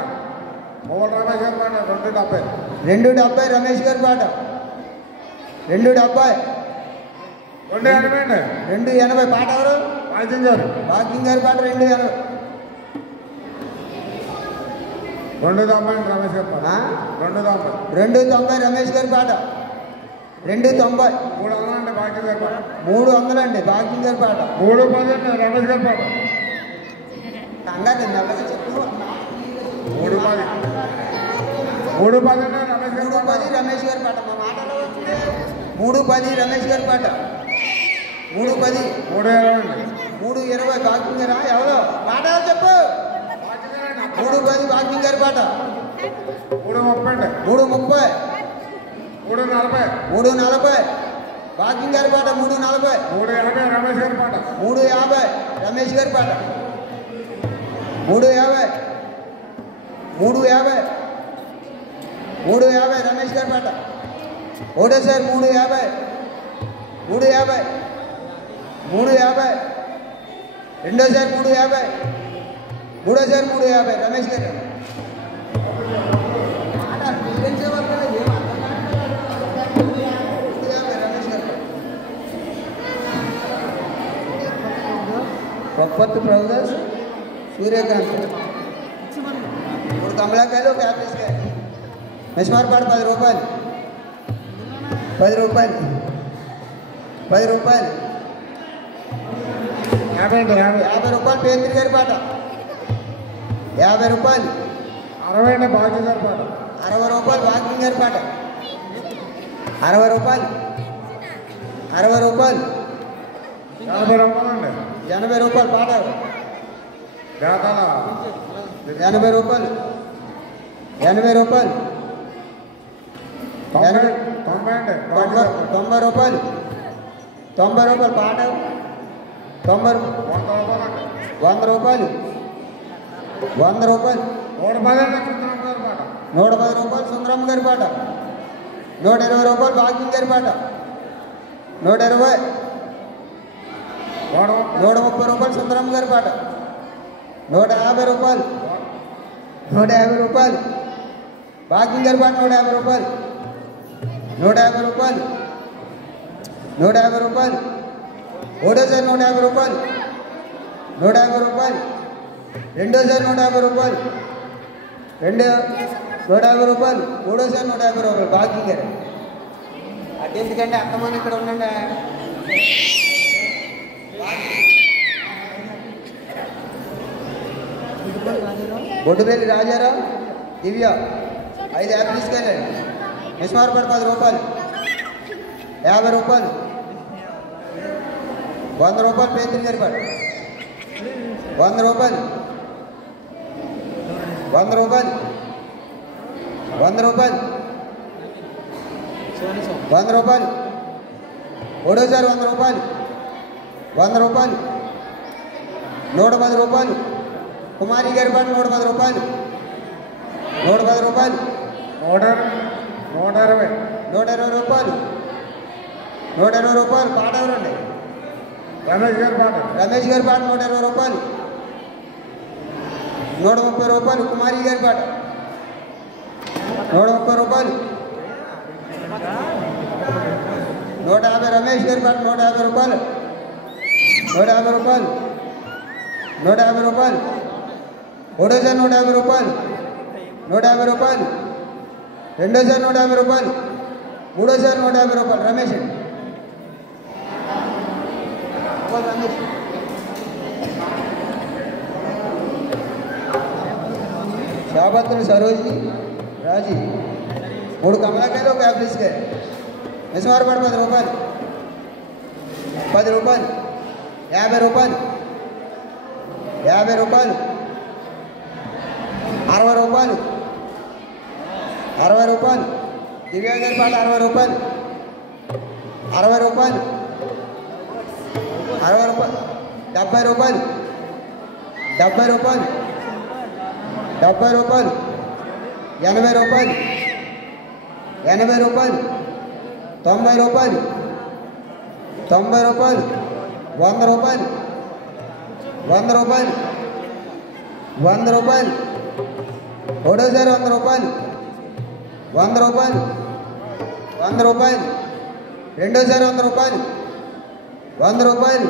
మూల రమేష్ గారి పాట 270. 270 రమేష్ గారి పాట. 270. 280 అండి 280 పాట ఎవరు? భాగ్యం గారు. భాగ్యం గారి పాట 280. 290 అండి రమేష్ గారి పాట. 290. 290 రమేష్ గారి పాట. 290. 300 అండి భాగ్యం గారి పాట. 300 అండి భాగ్యం గారి పాట. 310 అండి రమేష్ గారి పాట. కంగారు మెల్లగా చెప్పు. 310. 310 అండి రమేష్ గారి పాట. 310 రమేష్ గారి పాట. మా మాటలో 310 రమేష్ గారి పాట. 310. 320 అండి. 320 భాగ్యం గారా ఎవరో పాట ఎవరు చెప్పు. 310 భాగ్యం గారి పాట. 330 అండి. 330. 340. 340 భాగ్యం గారి పాట. 340. 350 రమేష్ గారి పాట. 350 రమేష్ గారి పాట. 350. 350. 350 రమేష్ గారి పాట. ఒకటోసారి 350. 350. 350. రెండోసారి 350. మూడోసారి 350 రమేష్ గారు. ప్రొప్పత్తు బ్రదర్స్ సూర్యకాంత్ 3 కమలాకాయలు ఒక యాపిల్స్కాయ. మిస్మార్పాడు 10 రూపాయలు. 10 రూపాయలు. 10 రూపాయలు. 50 అండి 50 రూపాయలు పేతురు గారి పాట. 50 రూపాయలు. 60 అండి భాగ్యం గారి పాట. 60 రూపాయలు భాగ్యం గారి పాట. 60 రూపాయలు. 60 రూపాయలు. 80 రూపాయలు అండి 80 రూపాయలు పాట. బేతాల 80 రూపాయలు. 80 రూపాయలు. 90 అండి భాగ్యం గారి పాట. 90 రూపాయలు. 90 రూపాయలు పాట. 90. 100 రూపాయలు అండి. 100 రూపాయలు. 100 రూపాయలు. 110 అండి సుందరమ్మ గారి పాట. 110 రూపాయలు సుందరమ్మ గారి పాట. 120 రూపాయలు భాగ్యం గారి పాట. 120. 130 రూపాయలు సుందరమ్మ గారి పాట. 150 రూపాయలు. 150 రూపాయలు భాగ్యం గారి పాట. 150 రూపాయలు. 150 రూపాయలు. 150 రూపాయలు. ఒకటోసారి 150 రూపాయలు. 150 రూపాయలు. రెండోసారి 150 రూపాయలు. 150 రూపాయలు. మూడోసారి 150 రూపాయలు భాగ్యం గారు. అటెందుకంటే అత్తమని ఇక్కడ ఉండండి. బొడ్డుపల్లి రాజారావు దివ్య 5 యాపిల్స్ కాయలండి. మిస్మార్పాడు 10 రూపాయలు. 50 రూపాయలు. 100 రూపాయలు పేతురు గారి పాట. 100 రూపాయలు. 100 రూపాయలు. 100 రూపాయలు. 100 రూపాయలు. ఒకటోసారి 100 రూపాయలు. 100 రూపాయలు. 110 రూపాయలు. కుమారి గారి పాట. 110 రూపాయలు. 110 రూపాయలు. 120. 120 రూపాయలు. 120 రూపాయలు పాట ఎవరండి? రమేష్ గారి పాట. రమేష్ గారి పాట. 120 రూపాయలు. 130 రూపాయలు కుమారి గారి పాట. 130 రూపాయలు. 150 రమేష్ గారి పాట. 150 రూపాయలు. 150 రూపాయలు 150 రూపాయలు ఒకటోసారి 150 రూపాయలు 150 రూపాయలు రెండోసారి 150 రూపాయలు మూడోసారి 150 రూపాయలు రమేష్ రమేష్ శాబత్తులు సరోజి రాజీ 3 కమలాకాయలు ఒక యాపిల్స్కాయ మిసమారపాడు 10 రూపాయలు 10 రూపాయలు 50 రూపాయలు 50 రూపాయలు 60 రూపాయలు 60 రూపాయలు దివ్యాంగర్ పాట 60 రూపాయలు 60 రూపాయలు 60 రూపాయలు 70 రూపాయలు 70 రూపాయలు 70 రూపాయలు 80 రూపాయలు 80 రూపాయలు 90 రూపాయలు 90 రూపాయలు 100 రూపాయలు 100 రూపాయలు 100 రూపాయలు ఒకటోసారి 100 రూపాయలు 100 రూపాయలు 100 రూపాయలు రెండోసారి 100 రూపాయలు 100 రూపాయలు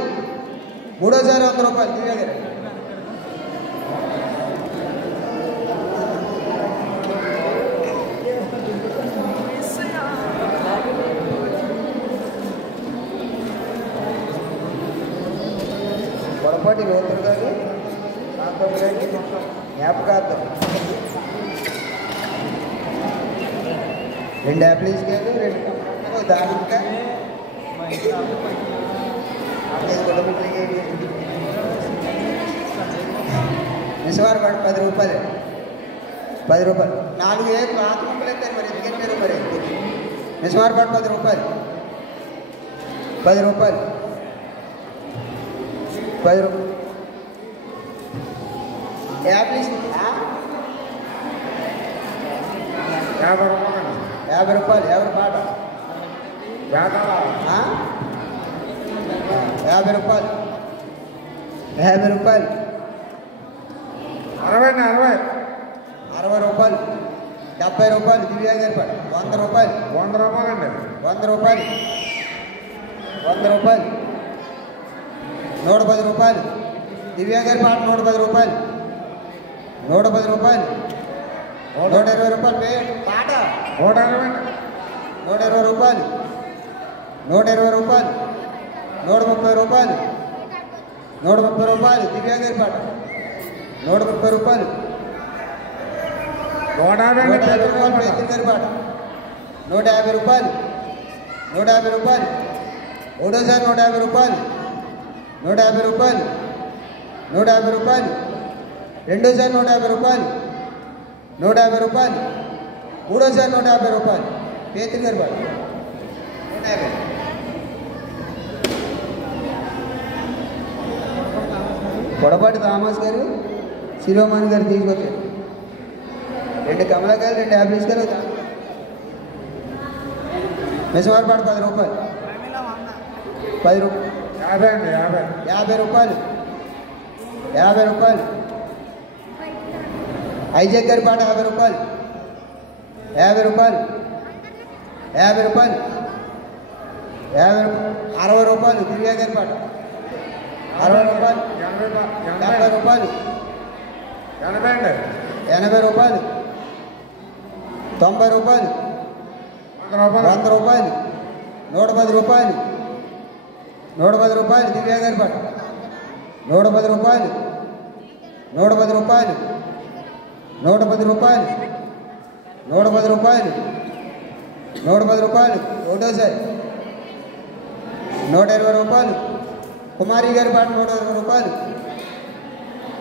మూడోసారి 100 రూపాయలు దివ్యాంగర్ పొరపాటి లోతులు గారు జ్ఞాపకార్థం 2 యాపిల్ తీసుకెళ్ళి 2 దానికా మిసవారపాడు 10 రూపాయలు 10 రూపాయలు 4 పాత ముక్కలు ఎత్తారు మరి ఎందుకంటారు మరి మిసవారపాడు 10 రూపాయలు 10 రూపాయలు 10 రూపాయలు యాపిల్ 50 రూపాయలు ఎవరి పాట 50 రూపాయలు 50 రూపాయలు 60 రూపాయలు 70 రూపాయలు దివ్యాంగర్ పాట 100 రూపాయలు 100 రూపాయలు అండి 100 రూపాయలు 100 రూపాయలు 110 రూపాయలు దివ్యాంగర్ పాట 110 రూపాయలు 110 రూపాయలు 120 రూపాయలు పాట 120 రూపాయలు 120 రూపాయలు 130 రూపాయలు 130 రూపాయలు దివ్యాంగర్ పాట 130 రూపాయలు 150 రూపాయలు పేదరి పాట 150 రూపాయలు 150 రూపాయలు ఒకటోసారి 150 రూపాయలు 150 రూపాయలు 150 రూపాయలు రెండోసారి 150 రూపాయలు 150 రూపాయలు మూడోసారి 150 రూపాయలు పేదరి గారి పాట 150 పొడపాటి థామస్ గారు శిరోమణి గారు తీసుకొచ్చారు 2 కమలాకాయలు 2 యాపిల్స్ గారు మిసవారపాడు 10 రూపాయలు 10 రూపాయలు 50 రూపాయలు 50 రూపాయలు ఐజాక్ గారి పాట 50 రూపాయలు 50 రూపాయలు 50 రూపాయలు 60 రూపాయలు దివ్యా గారి పాట 60 రూపాయలు 70 రూపాయలు 80 రూపాయలు 90 రూపాయలు 100 రూపాయలు 110 రూపాయలు 110 రూపాయలు దివ్యా గారి పాట 110 రూపాయలు 110 రూపాయలు 110 రూపాయలు 110 రూపాయలు 110 రూపాయలు ఒకటోసారి 120 రూపాయలు కుమారి గారి పాట 120 రూపాయలు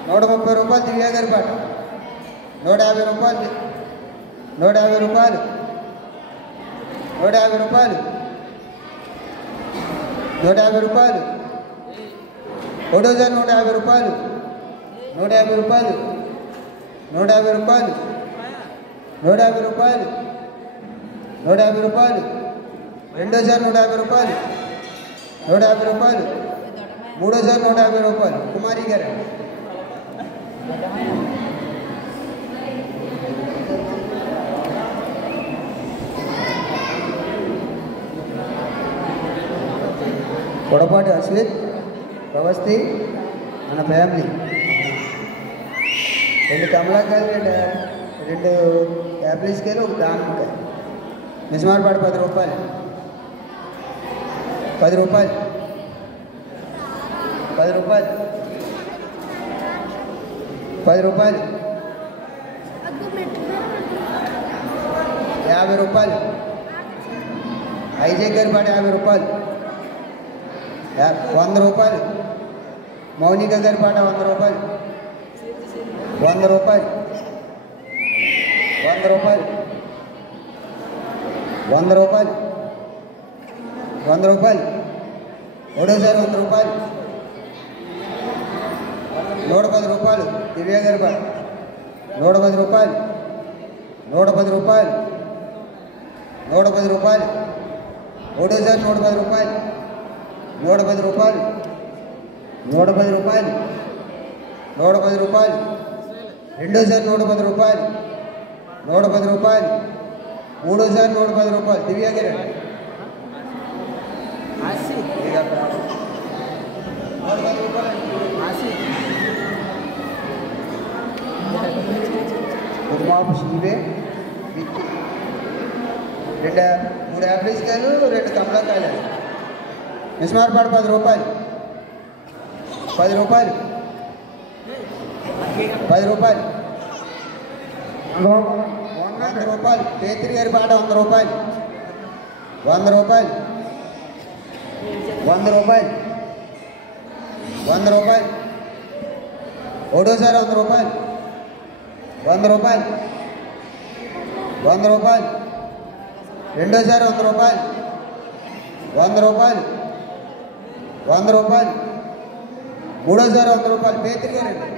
130 రూపాయలు దివ్యా గారి పాట 150 రూపాయలు 150 రూపాయలు 150 రూపాయలు 150 రూపాయలు ఒకటోసారి 150 రూపాయలు 150 రూపాయలు 150 రూపాయలు 150 రూపాయలు 150 రూపాయలు రెండోసారి 150 రూపాయలు 150 రూపాయలు మూడోసారి 150 రూపాయలు కుమారి గారు పొడపాటి అశ్విత్ ప్రవస్తి మన ఫ్యామిలీ. 2 కమలాకాయలు, 2 యాపిల్స్కాయలు, 1 దానిమ్మకాయ. మిస్మార్పాడు 10 రూపాయలు. 10 రూపాయలు. 10 రూపాయలు. 10 రూపాయలు. 50 రూపాయలు. ఐజయ్ గారి పాట 50 రూపాయలు. 100 రూపాయలు. మౌనిక గారి పాట 100 రూపాయలు. 100 రూపాయలు. 100 రూపాయలు. 100 రూపాయలు. 100 రూపాయలు. ఒకటోసారి 100 రూపాయలు. 110 రూపాయలు. దివ్య గారి పాట 110 రూపాయలు. 110 రూపాయలు. 110 రూపాయలు. ఒకటోసారి 110 రూపాయలు. 110 రూపాయలు. 110 రూపాయలు. 110 రూపాయలు. రెండోసారి 110 రూపాయలు. 110 రూపాయలు. మూడోసారి 110 రూపాయలు. దివ్య గారు 110 రూపాయలు. ఉమాపు శివే విక్కీ 3 యాపిల్స్కాయలు, 2 కమలాకాయలు. మిస్మార్పాడు 10 రూపాయలు. 10 రూపాయలు. 10 రూపాయలు. 100 రూపాయలు. పేత్రి గారి పాట 100 రూపాయలు. 100 రూపాయలు. 100 రూపాయలు. 100 రూపాయలు. ఒకటోసారి 100 రూపాయలు. 100 రూపాయలు. 100 రూపాయలు. రెండోసారి 100 రూపాయలు. 100 రూపాయలు. 100 రూపాయలు. మూడోసారి 100 రూపాయలు. పేత్రి గారండి.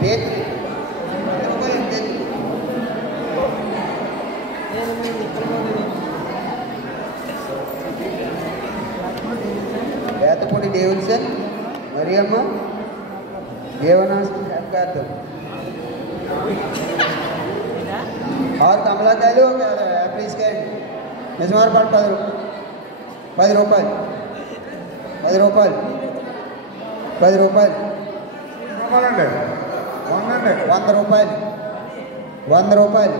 పేత్రి 100 రూపాయలు. పేత్రి వేతపూడి డేవిడ్సన్, మరియమ్మ, దేవనాథ్ హెప్కార్తో 6 కమలాకాయలు, 1 యాపిల్స్కాయ. మిస్మార్పాడు 10 రూపాయలు. 10 రూపాయలు. 10 రూపాయలు. 10 రూపాయలు. 100 రూపాయలు. 100 రూపాయలు.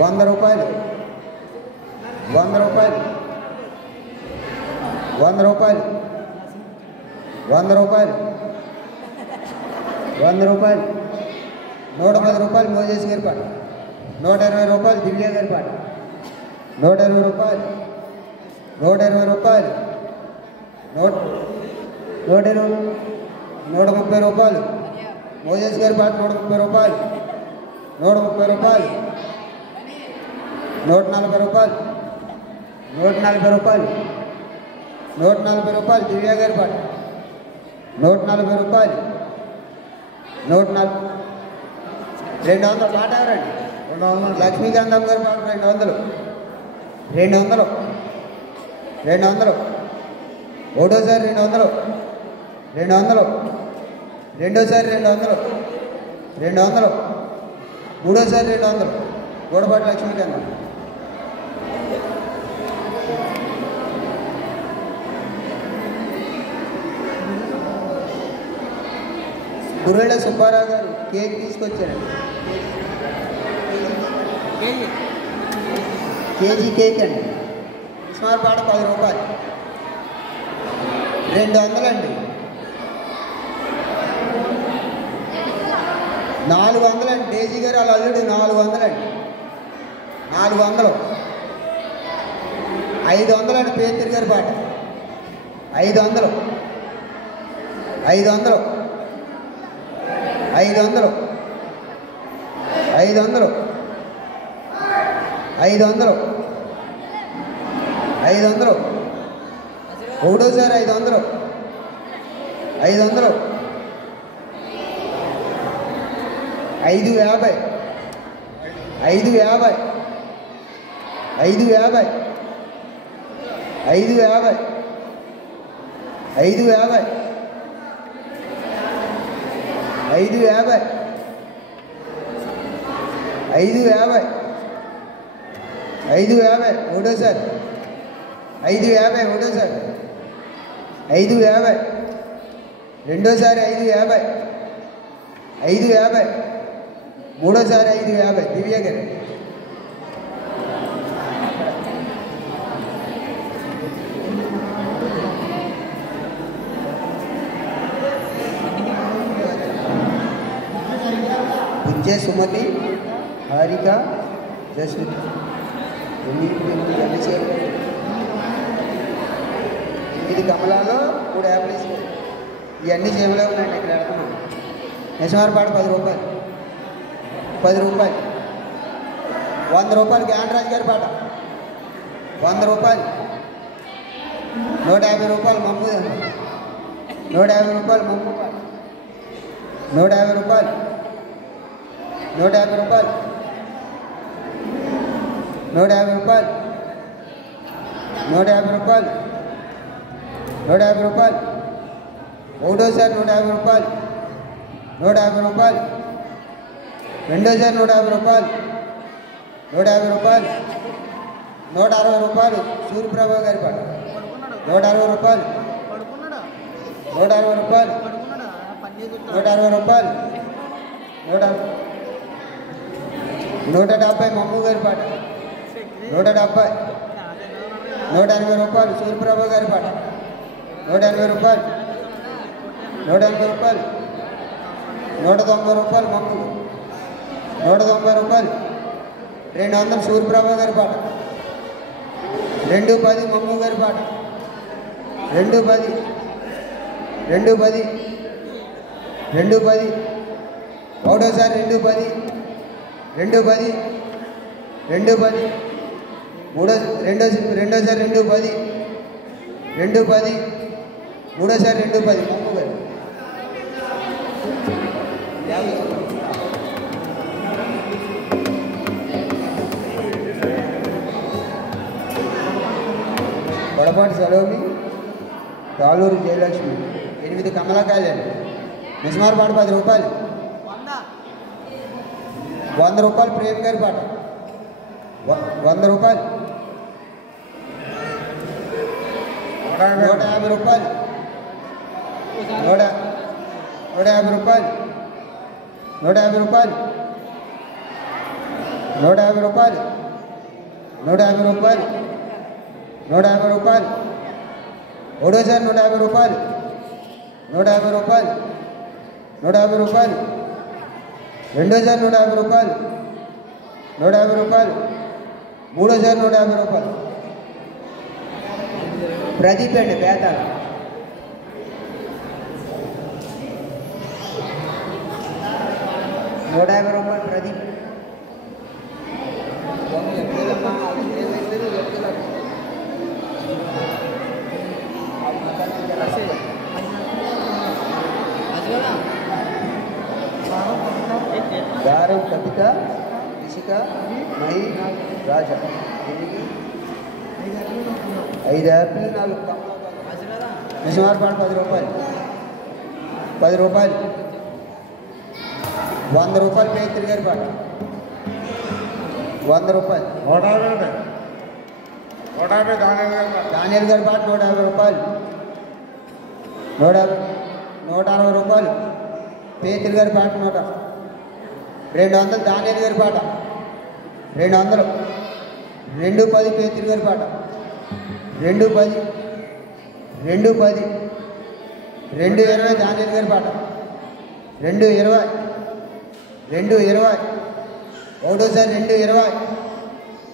100 రూపాయలు. 100 రూపాయలు. 100 రూపాయలు. 100 రూపాయలు. 100 రూపాయలు. 110 రూపాయలు. మోజేస్ గారి పాట 120 రూపాయలు. దివ్య గారి పాట 120 రూపాయలు. 120 రూపాయలు. 130 రూపాయలు. మోజేస్ గారి పాట 130 రూపాయలు. 130 రూపాయలు. 140 రూపాయలు. 140 రూపాయలు. 140 రూపాయలు. దివ్య గారి పాట 140 రూపాయలు. 140. 200 పాట ఎవరండి? లక్ష్మీకాంతం గారి పాట 200. 200. 200. ఒకటోసారి 200. 200. రెండోసారి 200. 200. మూడోసారి 200. గోడపాటి లక్ష్మీకాంతం. గుర్రెళ్ళ సుబ్బారావు గారు కేక్ తీసుకొచ్చారండి. కేజీ కేక్ అండి. మిస్మార్పాడు 10 రూపాయలు. 200 అండి. 400 అండి. డేజీ గారు వాళ్ళ అల్లుడు 400 అండి. 400. 500 అండి. పేత్రి గారి పాట 500. 500. 500. 500. 500. 500. ఒకటోసారి 500. 500. 550. 550. 550. 550. 550. 550. 550. 550. ఒకటోసారి 550 ఒకటోసారి 550 రెండోసారి 550 550 మూడోసారి 550 దివ్య గారు బుజ్జే సుమతి హారిక జస్మిత 8 కమలాలో 3 యాపిల్స్ ఇవన్నీ జేబులో ఉన్నాయండి ఇక్కడ వెళ్తున్నాం నిజమారపాటు 10 రూపాయలు 10 రూపాయలు 100 రూపాయలు జ్ఞానరాజు గారి పాట 100 రూపాయలు 150 రూపాయలు మమ్ము 150 రూపాయలు మమ్ము 150 రూపాయలు 150 రూపాయలు 150 రూపాయలు 150 రూపాయలు 150 రూపాయలు ఒకటోసారి 150 రూపాయలు 150 రూపాయలు రెండోసారి 150 రూపాయలు 150 రూపాయలు 160 రూపాయలు సూర్యప్రభా గారి పాట 160 రూపాయలు 160 రూపాయలు 160 రూపాయలు 170 మమ్ము గారి పాట 170 180 రూపాయలు సూర్యప్రభా గారి పాట 180 రూపాయలు 180 రూపాయలు 190 రూపాయలు మమ్ము 190 రూపాయలు 200 సూర్యప్రభా గారి పాట 210 మమ్ము గారి పాట 210 210 210 ఒకటోసారి 210 210 210 రెండోసారి 210 210 మూడోసారి 210 మమ్ము గారు పొడపాటి సలోమి తాళూరు జయలక్ష్మి 8 కమలాకాయలు నిజమారపాటు 10 రూపాయలు 100 రూపాయలు ప్రేమ్ గారి పాట 100 రూపాయలు 150 రూపాయలు 150 రూపాయలు 150 రూపాయలు 150 రూపాయలు 150 రూపాయలు 150 రూపాయలు ఒకటోసారి 150 రూపాయలు 150 రూపాయలు 150 రూపాయలు రెండోసారి 150 రూపాయలు 150 రూపాయలు మూడోసారి 150 రూపాయలు ప్రదీప్ అండి బేతాళ 150 రూపాయలు ప్రదీప్ దారం కవిత రిషిక మహి రాజా 5 యాపిల్ 4 నిజమారపాటు 10 రూపాయలు 10 రూపాయలు 100 రూపాయలు పేత్రి గారి పాట 100 రూపాయలు 150 దానియల్ గారి పాట 150 రూపాయలు 160 రూపాయలు పేత్రి గారి పాట 200 దానియల్ గారి పాట 200 210 పేత్రి గారి పాట 210 210 220 దానియల్ గారి పాట 220 220 ఒకటోసారి 220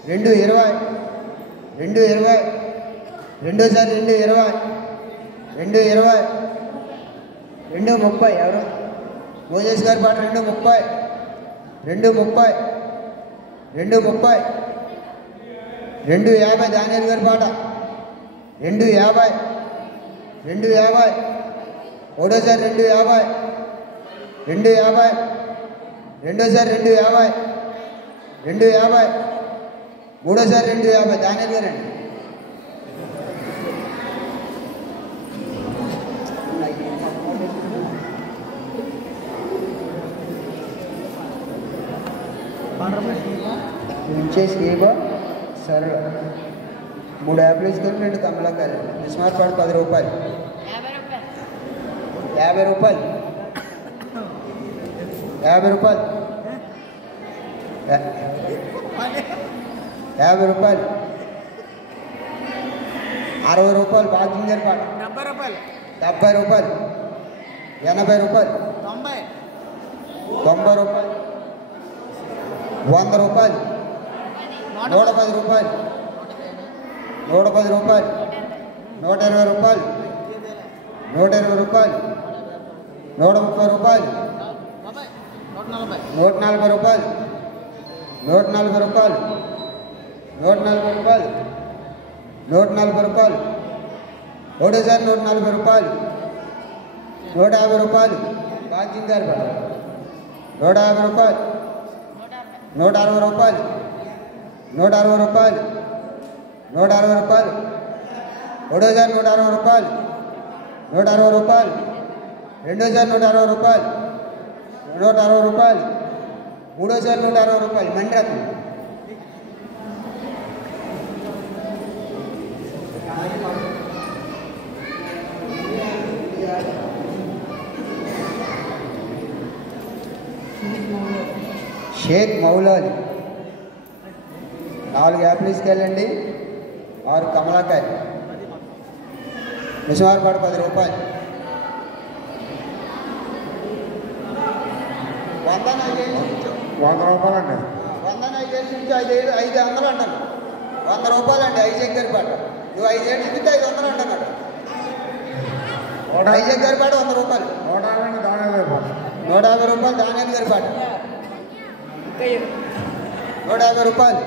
220 220 రెండోసారి 220 220 230 ఎవరు మోజేష్ గారి పాట 230 230 230 250 దానియల్ గారి పాట 250 250 ఒకటోసారి 250 250 రెండోసారి 250 250 మూడోసారి 250 దానియల్ గారండి వచ్చేసి సరళ 3 యాపిల్ తీసుకొని 2 కమలాకాయలు స్మార్ట్ కార్డు 10 రూపాయలు 50 రూపాయలు 50 రూపాయలు 50 రూపాయలు 60 రూపాయలు బాకింగ్ పాట 70 రూపాయలు 80 రూపాయలు 90 రూపాయలు 100 రూపాయలు 110 రూపాయలు 110 రూపాయలు 120 రూపాయలు 120 రూపాయలు 130 రూపాయలు 140 రూపాయలు 140 రూపాయలు 140 రూపాయలు 140 రూపాయలు ఒకటేసారి 140 రూపాయలు 150 రూపాయలు బాకింగ్ గారు 150 రూపాయలు 160 రూపాయలు 160 రూపాయలు 160 రూపాయలు ఒకటోసారి 160 రూపాయలు 160 రూపాయలు రెండోసారి 160 రూపాయలు 160 రూపాయలు మూడోసారి 160 రూపాయలు మండ్రత్నం షేక్ మౌలాలి 4 యాపిల్ తీసుకెళ్ళండి 6 కమలాకాయలు నిజమారపాటు 10 రూపాయలు 100 రూపాయలండి 500 అంటాను 100 రూపాయలు అండి ఐజాక్ గారి పాట నువ్వు 5 ఏళ్ళు ఇస్తే 500 అంటున్నాడు ఐజాక్ గారి పాట 100 రూపాయలు 150 రూపాయలు దానియాల్ గారి పాట 150 రూపాయలు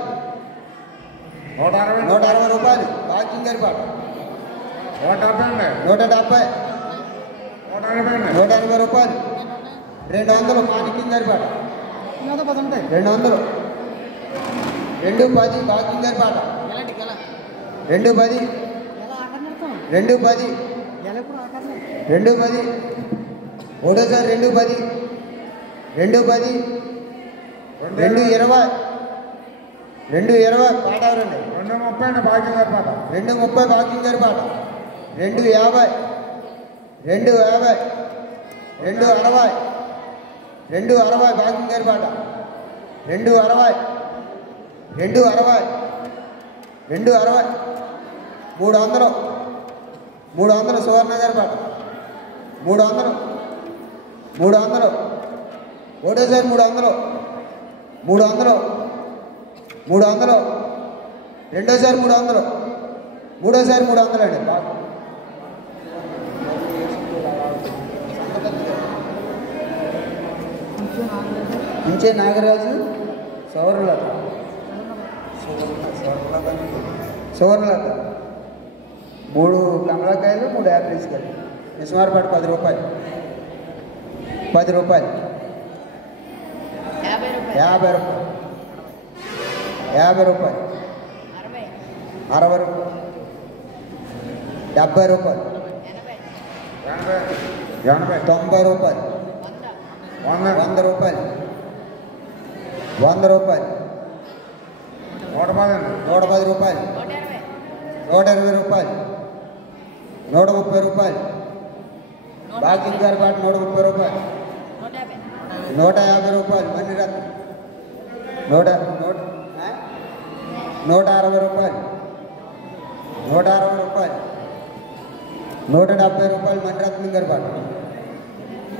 160 రూపాయలు బాకింగ్ గారి పాట 170 180 రూపాయలు 200 మాణిక్యం గారి పాట 200 210 బాకింగ్ గారి పాట 210 210 210 ఒకటోసారి 210 210 220 పాట ఎవరండి 230 బాకింగ్ గారి పాట 230 బాకింగ్ గారి పాట 250 260 260 బాకింగ్ గారి పాట 260 300 సువర్ణ గారి పాట 300 ఒకటోసారి 300 రెండోసారి 300 మూడోసారి 300 అండి ఇంచే నాగరాజు సువర్ణలత 3 కమలాకాయలు 3 యాపిల్ తీసుకెళ్ళి నిజమారపాటు 10 రూపాయలు 10 రూపాయలు 50 రూపాయలు 50 రూపాయలు 60 రూపాయలు 70 రూపాయలు 90 రూపాయలు 100 రూపాయలు 100 రూపాయలు 110 రూపాయలు 120 రూపాయలు 130 రూపాయలు బాకింగ్ గారి పాట 130 రూపాయలు 150 రూపాయలు మణిరత్నం 160 రూపాయలు 160 రూపాయలు 170 రూపాయలు మణిరత్నం గారి పాట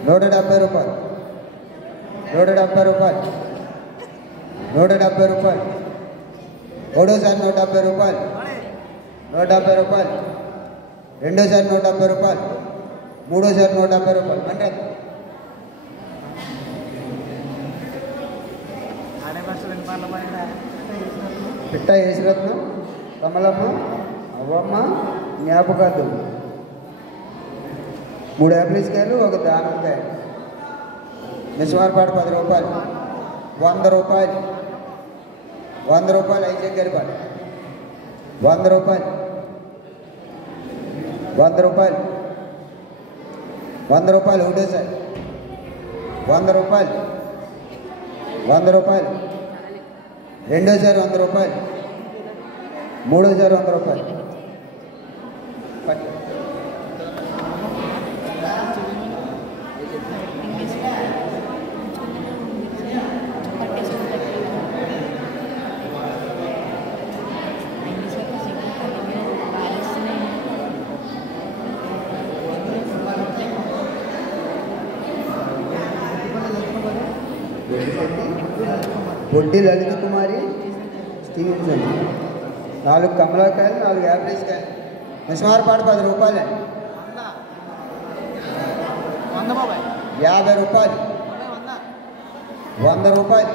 170 రూపాయలు 170 రూపాయలు 170 రూపాయలు ఒకటోసారి 170 రూపాయలు 170 రూపాయలు రెండోసారి 170 రూపాయలు మూడోసారి 170 రూపాయలు అంటే పిట్ట యేసురత్నం కమలమ్మ అవ్వమ్మ జ్ఞాపకాలు 3 యాపిల్ తీసుకెళ్ళి 1 దానిమ్మకాయ నిజమారపాటు 10 రూపాయలు 100 రూపాయలు 100 రూపాయలు ఐజాక్ గారి పాట 100 రూపాయలు 100 రూపాయలు 100 రూపాయలు ఒకటేసారి 100 రూపాయలు 100 రూపాయలు రెండోసారి 100 రూపాయలు 3100 రూపాయలు. బొడ్డి లలిత కుమారి స్టీవెన్సన్ 4 కమలాకాయలు 4 యాపిల్స్ కాయలు. మిస్మార్పాటు 10 రూపాయలండి. 50 రూపాయలు. 100 రూపాయలు.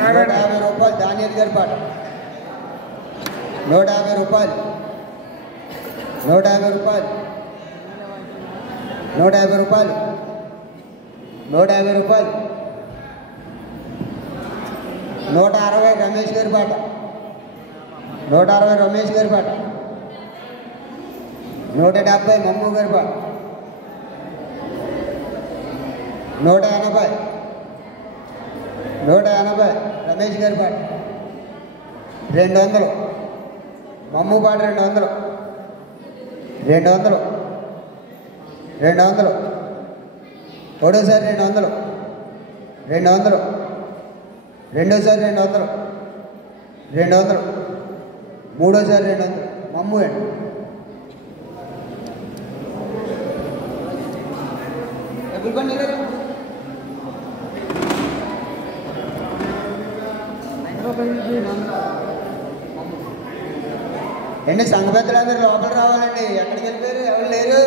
150 రూపాయలు. దానియల్ గారి పాట 150 రూపాయలు. 150 రూపాయలు. 150 రూపాయలు. 150 రూపాయలు. 160 రమేష్ గారి పాట 160 రమేష్ గారి పాట. 170 మమ్ము గారి పాట. 180 రమేష్ గారి పాట. 200 మమ్ము పాట. 200 ఒకటోసారి 200 రెండోసారి 200 మూడోసారి 200 మమ్ము అండి. ఏంటి సంఘ పెద్దలందరూ లోపల రావాలండి. ఎక్కడికి వెళ్ళిపోయారు? ఎవరు లేరు?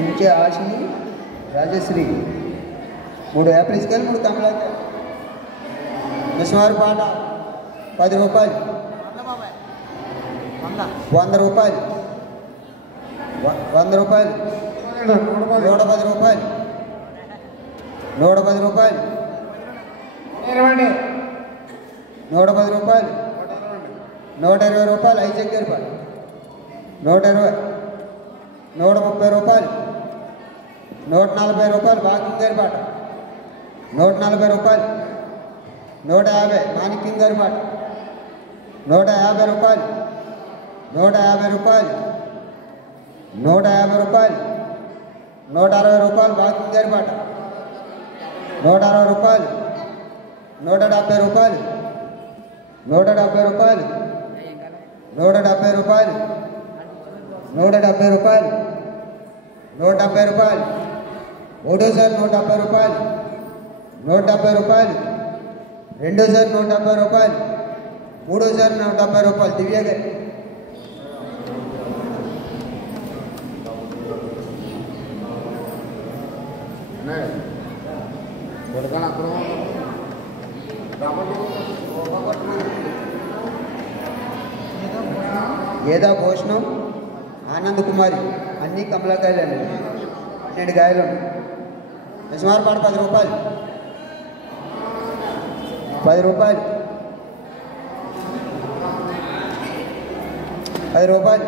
ఇంకే ఆశని రాజశ్రీ 3 యాపిల్స్ కాయలు 3 కమలాకాయలు. మిస్మార్పాట 10 రూపాయలు. 100 రూపాయలు. 110 రూపాయలు. 110 రూపాయలు. 110 రూపాయలు. 110 రూపాయలు. 120 రూపాయలు. ఐజక్ గారి పాట 120. 130 రూపాయలు. 140 రూపాయలు. భాగ్యం గారి పాట 140 రూపాయలు. 150 మాణిక్యం గారి పాట 150 రూపాయలు. 150 రూపాయలు. 150 రూపాయలు. 160 రూపాయలు. భాగ్యం గారి పాట 160 రూపాయలు. 170 రూపాయలు. 170 రూపాయలు. 170 రూపాయలు. 170 రూపాయలు. 170 రూపాయలు. ఒకటోసారి 170 రూపాయలు. 170 రూపాయలు. రెండోసారి 170 రూపాయలు. మూడోసారి 170 రూపాయలు. దివ్య గారు ఏదో భోషణం ఆనంద్ కుమారి అన్ని కమలాకాయలండి. 12 కాయలు. మిస్మార్పాట 10 రూపాయలు. 10 రూపాయలు. 10 రూపాయలు.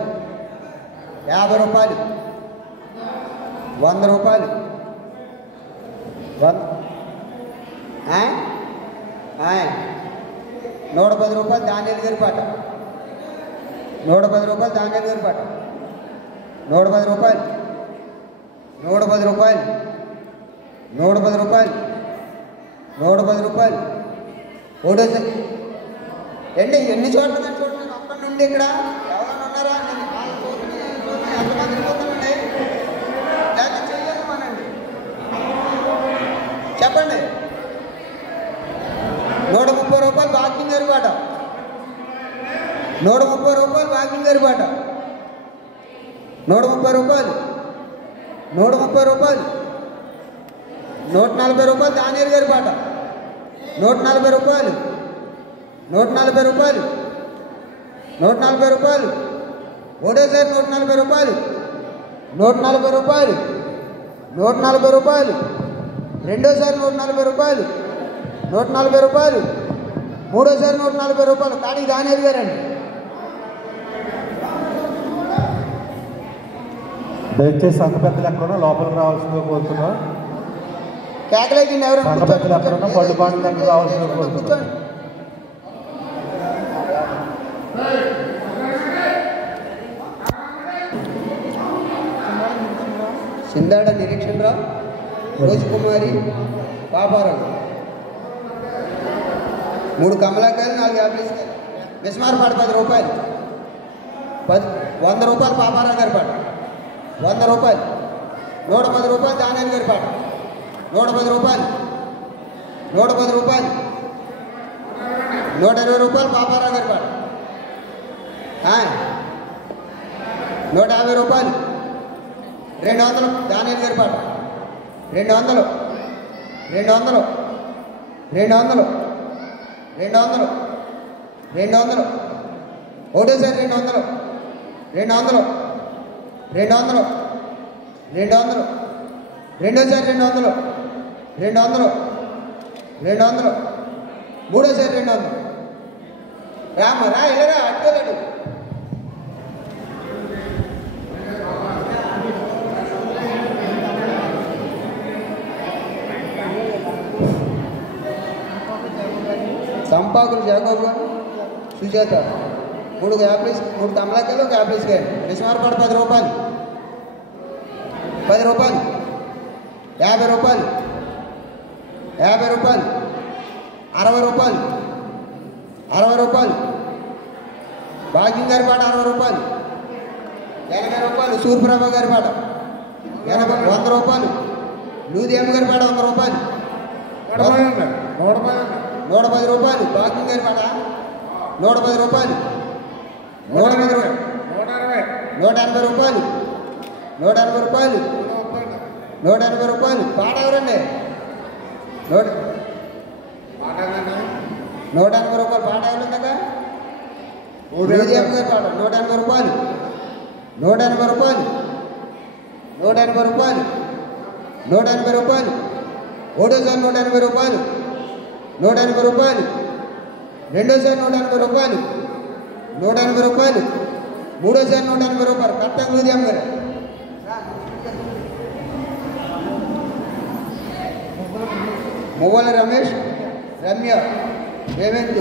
50 రూపాయలు. 100 రూపాయలు. 110 రూపాయలు. దానియల్ గారి పాట 110 రూపాయలు. దానియల్ గారి పాట 110 రూపాయలు. 110 రూపాయలు. 110 రూపాయలు. 110 రూపాయలు. ఒకటోసారి ఏంటి ఎన్ని చోట్ల చూడండి. అక్కడ నుండి ఇక్కడ ఎవరైనా ఉన్నారా? ఎంతమంది పోతానండి? లేక చెయ్యమనండి చెప్పండి. 130 రూపాయలు. భాగ్యం గారి పాట 130 రూపాయలు. భాగ్యం గారి పాట 130 రూపాయలు. 130 రూపాయలు. 140 రూపాయలు. దానియల్ గారి పాట 140 రూపాయలు. 140 రూపాయలు. 140 రూపాయలు. ఒకటోసారి 140 రూపాయలు. 140 రూపాయలు. 140 రూపాయలు. రెండోసారి 140 రూపాయలు. 140 రూపాయలు. మూడోసారి 140 రూపాయలు. కానీ దానియల్ గారండి. దయచేసి సంఘ పెద్దలు ఎక్కడున్నా లోపలికి రావాల్సిందిగా కోరుతున్నాం. కేకలైతే ఎవరు పంట పెద్దలు ఎక్కడున్నా పళ్ళు పాటలు దగ్గర రావాల్సిన కూర్చోండి. సిందాడ నిరీక్షణరావు, రోజకుమారి, పాపారావు, 3 కమలాకాయలు, 4 యాపిల్స్కాయలు. మిస్మార్ పాట 10 రూపాయలు. 100 రూపాయలు పాపారావు గారి పాట, 100 రూపాయలు. 110 రూపాయలు దానియాల గారి పాట, 110 రూపాయలు. 110 రూపాయలు. 120 రూపాయలు పాపారావు గారి పాట, 150 రూపాయలు. 200 దానియాల గారి పాట, 200. 200. 200. 200. 200. ఒకటేసారి 200. 200. 200. 200. రెండోసారి 200. 200. 200. మూడోసారి 200. రామ్మ రా ఇలా అట్టుకోలేడు. సంపాకులు జాకోబు గారు, సుజాత, 3 యాపిల్స్, 3 కమలాకాయలు, 1 యాపిల్స్కాయ. మిస్మార్పాడు 10 రూపాయలు. 10 రూపాయలు. 50 రూపాయలు. 50 రూపాయలు. 60 రూపాయలు. 60 రూపాయలు. భాగ్యం గారి పాట 60 రూపాయలు. 80 రూపాయలు. సూర్యప్రభ గారి పాట 100 రూపాయలు. లూదియమ్మ గారి పాట 100 రూపాయలు. 110 రూపాయలు. భాగ్యం గారి పాట 110 రూపాయలు. 180 రూపాయలు. 180 రూపాయలు. 180 రూపాయలు. 180 రూపాయలు. పాట ఎవరండి? 180 రూపాయలు. పాట ఎవరుందాక? లూదియమ్మ గారి పాట 180 రూపాయలు. 180 రూపాయలు. 180 రూపాయలు. 180 రూపాయలు. ఒకటోసారి 180 రూపాయలు. 180 రూపాయలు. రెండోసారి 180 రూపాయలు. 180 రూపాయలు. మూడోసారి 180 రూపాయలు. కరెక్ట్గా లూదియమ్మ గారు. మువ్వల రమేష్, రమ్య, రేవంత్,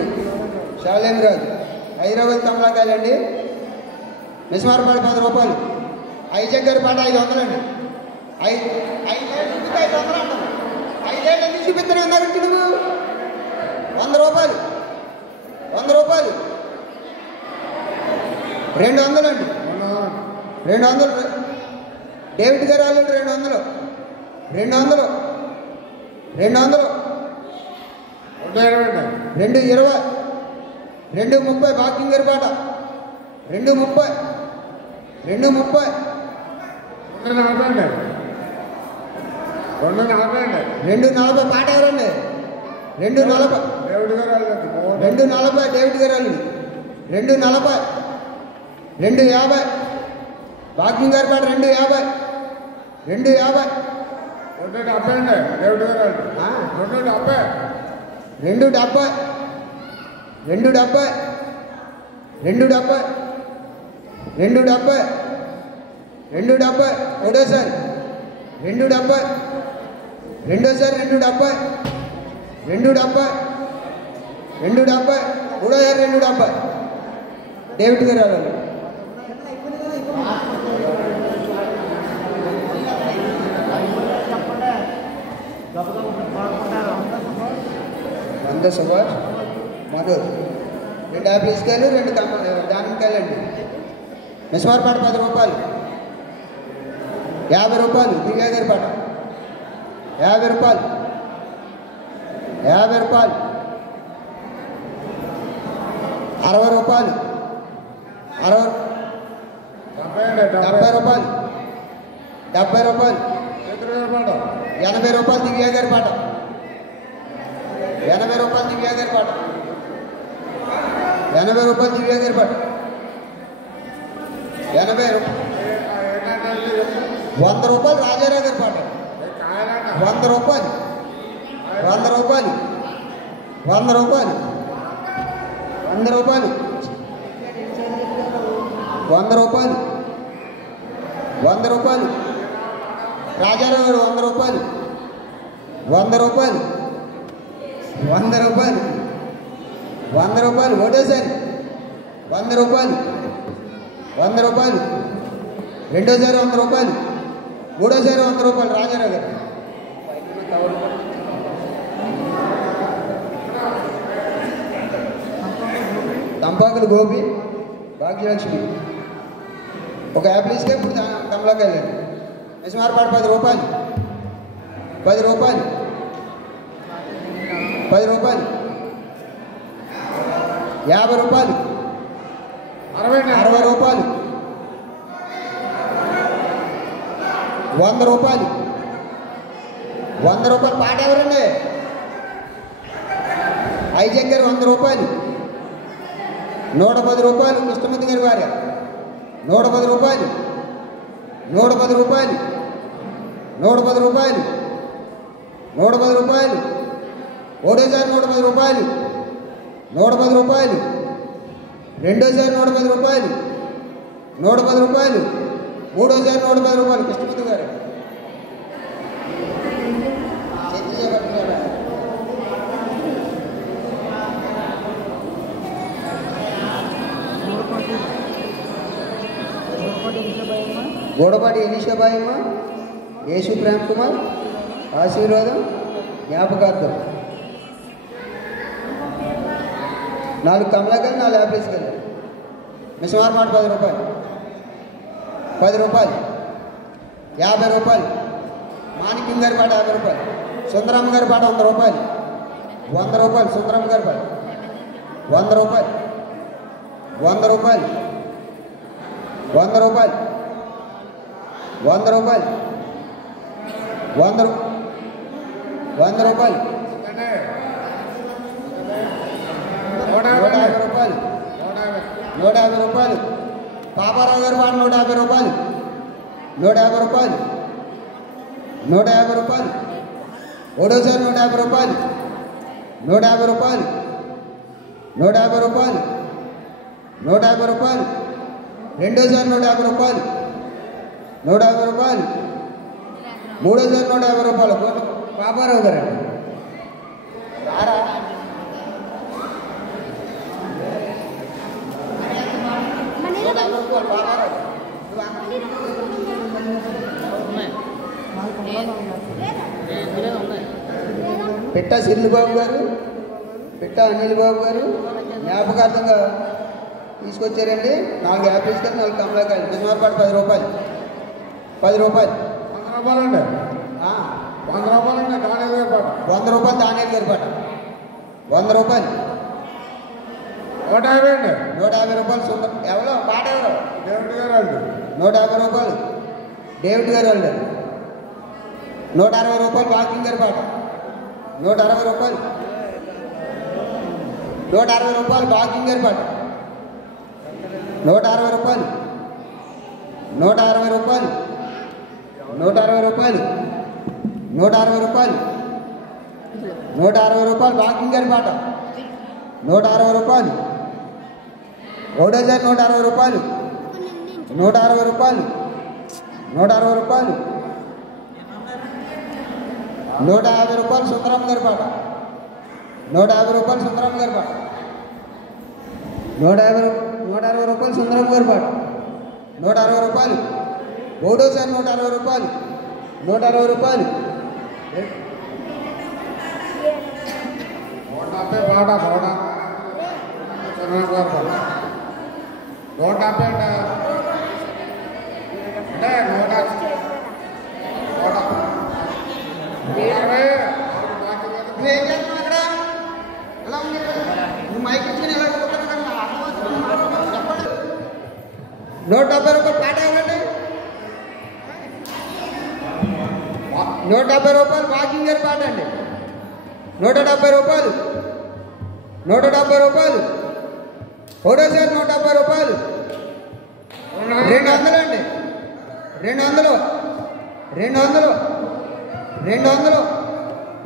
శాలేం రాజు. హైదరాబాద్ కమలాకాయలండి. మిస్మార్పాడు 10 రూపాయలు. ఐజక్ గారి పాట 500 అండి. 5 చూపిస్తే 500 అంటారు. 5 ఎందుకు చూపిస్తాను అన్నారంటే నువ్వు? 100 రూపాయలు. 100 రూపాయలు. 200 అండి. 200. డేవిడ్ గారు వాళ్ళు 200. 200. 200. 220. 230. భాగ్యం గారి పాట 230. 230. 240. పాట ఎవరండి? 240. 240. డేవిడ్ గారు వాళ్ళు 240. 250. భాగ్యం గారి పాట 250. 250. 270. 270. 270. 270. 270. 270. ఒకటోసారి 270. రెండోసారి 270. 270. 270. మూడోసారి 270. డేవిడ్ గారు వాళ్ళు. వంద సుభాష్, మధుర్. 2 యాపిల్స్కాయలు, 2 దానిమ్మకాయలండి. మిస్మార్పాట 10 రూపాయలు. 50 రూపాయలు. దివ్య గారి పాట 50 రూపాయలు. 50 రూపాయలు. 60 రూపాయలు. 70 రూపాయలు. 70 రూపాయలు. 80 రూపాయలు. దివ్య గారి పాట 80 రూపాయలు. దివ్య గారి పాట 80 రూపాయలు. దివ్య గారి పాట 80 రూపాయలు. 100 రూపాయలు. రాజారావు గారి పాట 100 రూపాయలు. 100 రూపాయలు. 100 రూపాయలు. 100 రూపాయలు. 100 రూపాయలు. 100 రూపాయలు. రాజారావు గారు 100 రూపాయలు. 100 రూపాయలు 100 రూపాయలు 100 రూపాయలు ఒకటోసారి 100 రూపాయలు 100 రూపాయలు రెండోసారి 100 రూపాయలు మూడోసారి 100 రూపాయలు రాజారావు గారు తంపాకులు గోపి భాగ్యలక్ష్మి ఒక యాపిల్ ఇస్తే ఇప్పుడు కమలాకి వెళ్ళండి మిసమారపాడు 10 రూపాయలు 10 రూపాయలు 10 రూపాయలు 50 రూపాయలు 60 రూపాయలు 100 రూపాయలు 100 రూపాయలు పాట ఎవరండి ఐజక్ గారు 100 రూపాయలు 110 రూపాయలు కృష్ణమూర్తి గారి భార్య 110 రూపాయలు 110 రూపాయలు 110 రూపాయలు 110 రూపాయలు ఒకటోసారి 110 రూపాయలు 110 రూపాయలు రెండోసారి 110 రూపాయలు 110 రూపాయలు మూడోసారి 110 రూపాయలు కృష్ణమూర్తి గారు గోడపాటి ఎలీషాబాయమ్మ యేసు ప్రేమ్ కుమార్ ఆశీర్వాదం జ్ఞాపకార్థం 4 కమలాకర్ 4 యాపిల్స్ కదా మిసమారపాటు 10 రూపాయలు 10 రూపాయలు 50 రూపాయలు మాణిక్యం గారి పాట 50 రూపాయలు సుందరమ్మ గారి పాట 100 రూపాయలు 100 రూపాయలు సుందరమ్మ గారి పాట 100 రూపాయలు 100 రూపాయలు 100 రూపాయలు 100 రూపాయలు 100 రూపాయలు 150 రూపాయలు 150 రూపాయలు పాపారావు గారు వాడు 150 రూపాయలు 150 రూపాయలు 150 రూపాయలు ఒకటోసారి 150 రూపాయలు 150 రూపాయలు 150 రూపాయలు 150 రూపాయలు రెండోసారి 150 రూపాయలు 150 రూపాయలు మూడోసారి 150 రూపాయలు పాపారావు గారండి పిట్ట సిరిల్ బాబు గారు పిట్ట అనిల్ బాబు గారు జ్ఞాపకార్థంగా తీసుకొచ్చారండి 4 యాపిల్స్ కానీ 4 కమలాకాయలు మిసమారపాటు 10 రూపాయలు 10 రూపాయలు 100 రూపాయలండి 100 రూపాయలండి 100 రూపాయలు దానియల్ గారి పాట 100 రూపాయలు 150 అండి 150 రూపాయలు సుందర్ ఎవరో పాట ఎవరో దేవుడి గారు అండి 150 రూపాయలు డేవిడ్ గారు వాళ్ళు 160 రూపాయలు వాకింగ్ గారి పాట 160 రూపాయలు 160 రూపాయలు వాకింగ్ గారి పాట 160 రూపాయలు 160 రూపాయలు 160 రూపాయలు 160 రూపాయలు 160 రూపాయలు వాకింగ్ గారి పాట 160 రూపాయలు ఒకటోసారి 160 రూపాయలు 160 రూపాయలు 160 రూపాయలు 150 రూపాయలు సుందరమ్మ గారి పాట 150 రూపాయలు సుందరమ్మ గారి పాట 160 రూపాయలు సుందరమ్మ గారి పాట 160 రూపాయలు ఒకటోసారి 160 రూపాయలు 160 రూపాయలు 150 పాట చంద్రబాబు గారు పాట 150 అంటే 170 రూపాయలు పాట ఇవ్వండి 170 రూపాయలు వాకింగ్ గారి పాట అండి 170 రూపాయలు 170 రూపాయలు ఒకటోసారి 170 రూపాయలు 200 అండి 200 200 200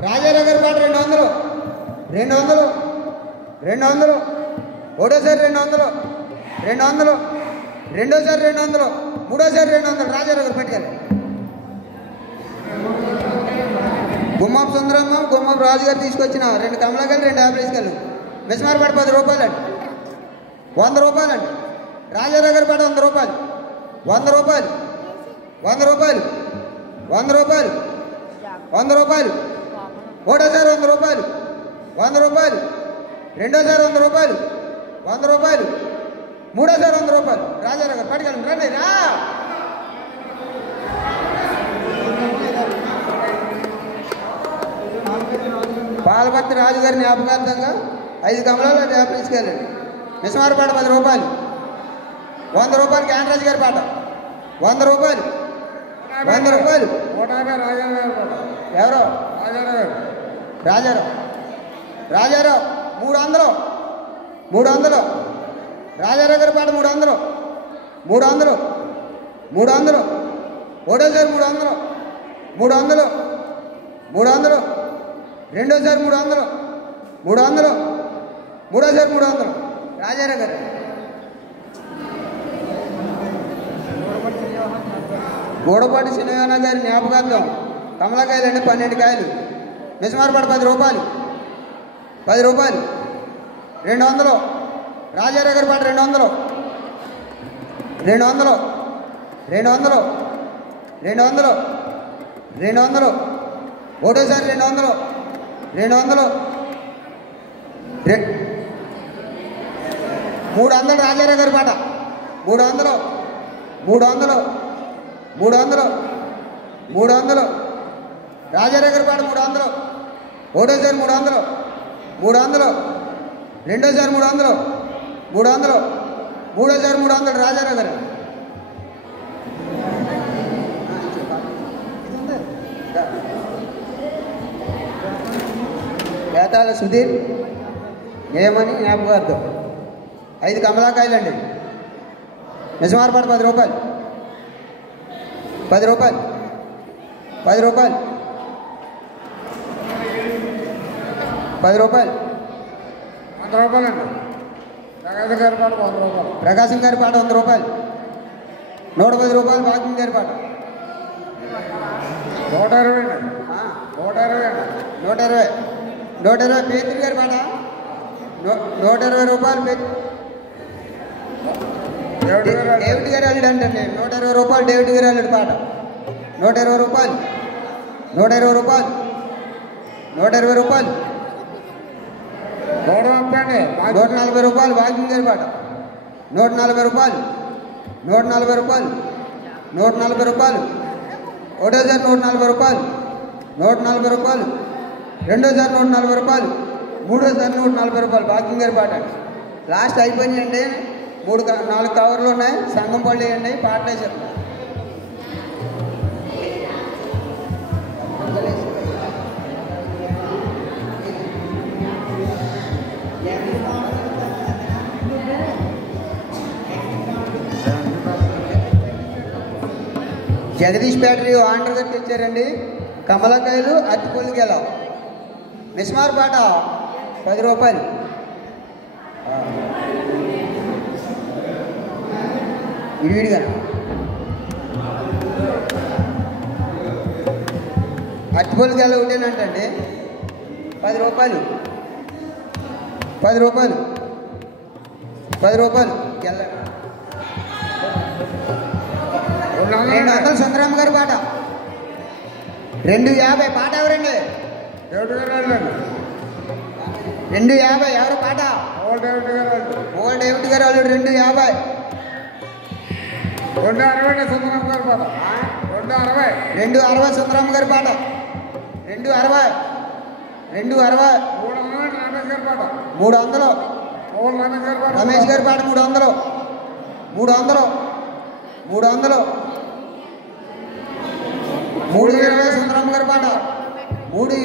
రాజారావు గారి పాట 200 200 200 ఒకటోసారి 200 200 రెండోసారి 200 మూడోసారి 200 రాజారావు గారు పెట్టుకెళ్ళి గుమ్మపు సుందరమ్మ గుమ్మపు రాజు గారు తీసుకొచ్చిన 2 కమలాకాయలు 2 యాపిల్స్కాయలు మిస్మార్పాట 10 రూపాయలండి 100 రూపాయలండి రాజానగర్పాట 100 రూపాయలు 100 రూపాయలు 100 రూపాయలు 100 రూపాయలు 100 రూపాయలు ఒకటోసారి 100 రూపాయలు 100 రూపాయలు రెండోసారి 100 రూపాయలు 100 రూపాయలు మూడోసారి 100 రూపాయలు రాజానగర్ పట్టుకెళ్ళండి రండి రా పాలపర్తి రాజుగారి జ్ఞాపకార్థంగా 5 కమలాలు 2 యాపిల్స్ తీసుకెళ్ళండి మిస్మార్పాట 10 రూపాయలు 100 రూపాయలు క్యాన్రాజు గారి పాట 100 రూపాయలు 100 రూపాయలు 150 రాజానగర్ పాట ఎవరో రాజానగర్ రాజారావు రాజారావు 300 300 రాజారావు గారి పాట 300 300 300 ఒకటోసారి 300 300 300 రెండోసారి 300 300 మూడోసారి 300 రాజారావు గారు గోడపాటి సినిమానా గారి జ్ఞాపకార్థం కమలాకాయలండి 12 కాయలు మిస్మార్పాట 10 రూపాయలు 10 రూపాయలు 200 రాజారావు గారి పాట 200 200 200 200 200 ఒకటోసారి 200 200 300 రాజారావు గారి పాట 300 300 300 300 రాజారావు గారి పాట 300 ఒకటోసారి 300 300 రెండోసారి 300 300 మూడోసారి 300 రాజారావు గారు వేతాల సుధీర్ ఏమని జ్ఞాపకార్థం 5 కమలాకాయలండి మిస్మార్పాట 10 రూపాయలు 10 రూపాయలు 10 రూపాయలు 10 రూపాయలు 100 రూపాయలండి ప్రకాశం గారి పాట 100 రూపాయలు ప్రకాశం గారి పాట 100 రూపాయలు 110 రూపాయలు వాకింగ్ గారి పాట 120 అండి 120 అండి 120 పేతురు గారి పాట 120 రూపాయలు డేవిడ్ గారి అల్లుడు అంటే 120 రూపాయలు డేవిడ్ గారి అల్లుడు పాట 120 రూపాయలు 120 రూపాయలు 120 రూపాయలు 130 అండి 140 రూపాయలు వాకింగ్ గారి పాట 140 రూపాయలు 140 రూపాయలు 140 రూపాయలు ఒకటోసారి 140 రూపాయలు 140 రూపాయలు రెండోసారి 140 రూపాయలు మూడోసారి 140 రూపాయలు వాకింగ్ గారి పాట లాస్ట్ అయిపోయినాయండి 4 కవర్లు ఉన్నాయి సంగం పళ్ళు వేయండి పాటలు వేసారు జగదీష్ బ్యాటరీ ఆండ్ర గారు తెచ్చారండి కమలకాయలు అరటిపళ్ళు గెల మిస్మార్ పాట 10 రూపాయలు విడివిడిగా అరటిపళ్ళు గెల ఒకటేనంటండి 10 రూపాయలు 10 రూపాయలు 10 రూపాయలు గెల 200 సుందరమ్మ గారి పాట 250 పాట ఎవరండి డేవిడ్ గారు వెళ్ళండి 250 ఎవరు పాట ఓల్డ్ డేవిడ్ గారు వెళ్ళండి ఓల్డ్ డేవిడ్ గారు వాళ్ళు 250 260 సుందరం గారి పాట 260 260 సుందరమ్మ గారి పాట 260 260 300 రమేష్ గారి పాట 300 రమేష్ గారి పాట 300 300 320 సుందరమ్మ గారి పాట 320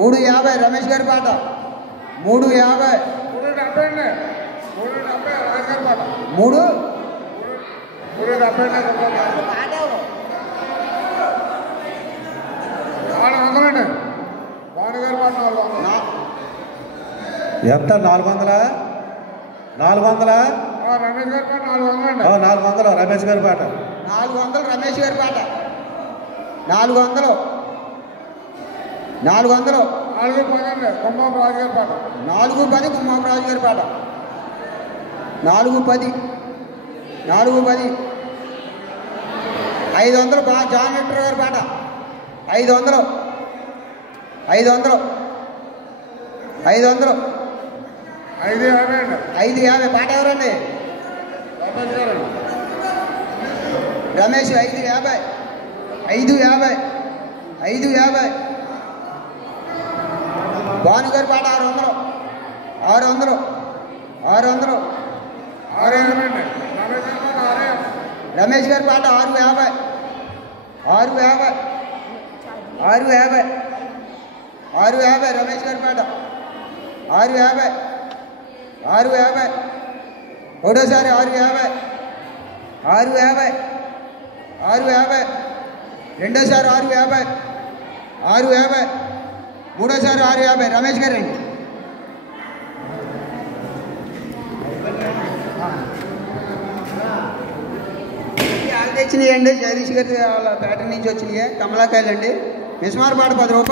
350 రమేష్ గారి పాట 350 3 ఎంత 400 400 రమేష్ గారి పాట 400 400 రమేష్ గారి పాట 400 రమేష్ గారి పాట 400 400 410 కుమ్మం రాజు గారి పాట 410 కుమ్మం రాజు గారి పాట 410 500 జాన్ విక్టర్ గారి పాట 500 550 అండి 550 పాట ఎవరండి రమేష్ గారు రమేష్ 550 భాను గారి పాట 600 650 అండి రమేష్ గారి పాట 650 రమేష్ గారి పాట 650 ఒకటోసారి 650 రెండోసారి 650 మూడోసారి 650 రమేష్ గారు అండి తెచ్చినాయి అండి జగదీష్ గారి వాళ్ళ పేట నుంచి వచ్చినాయి కమలాకాయలు అండి మిస్మార్ పాట 10 రూపాయలు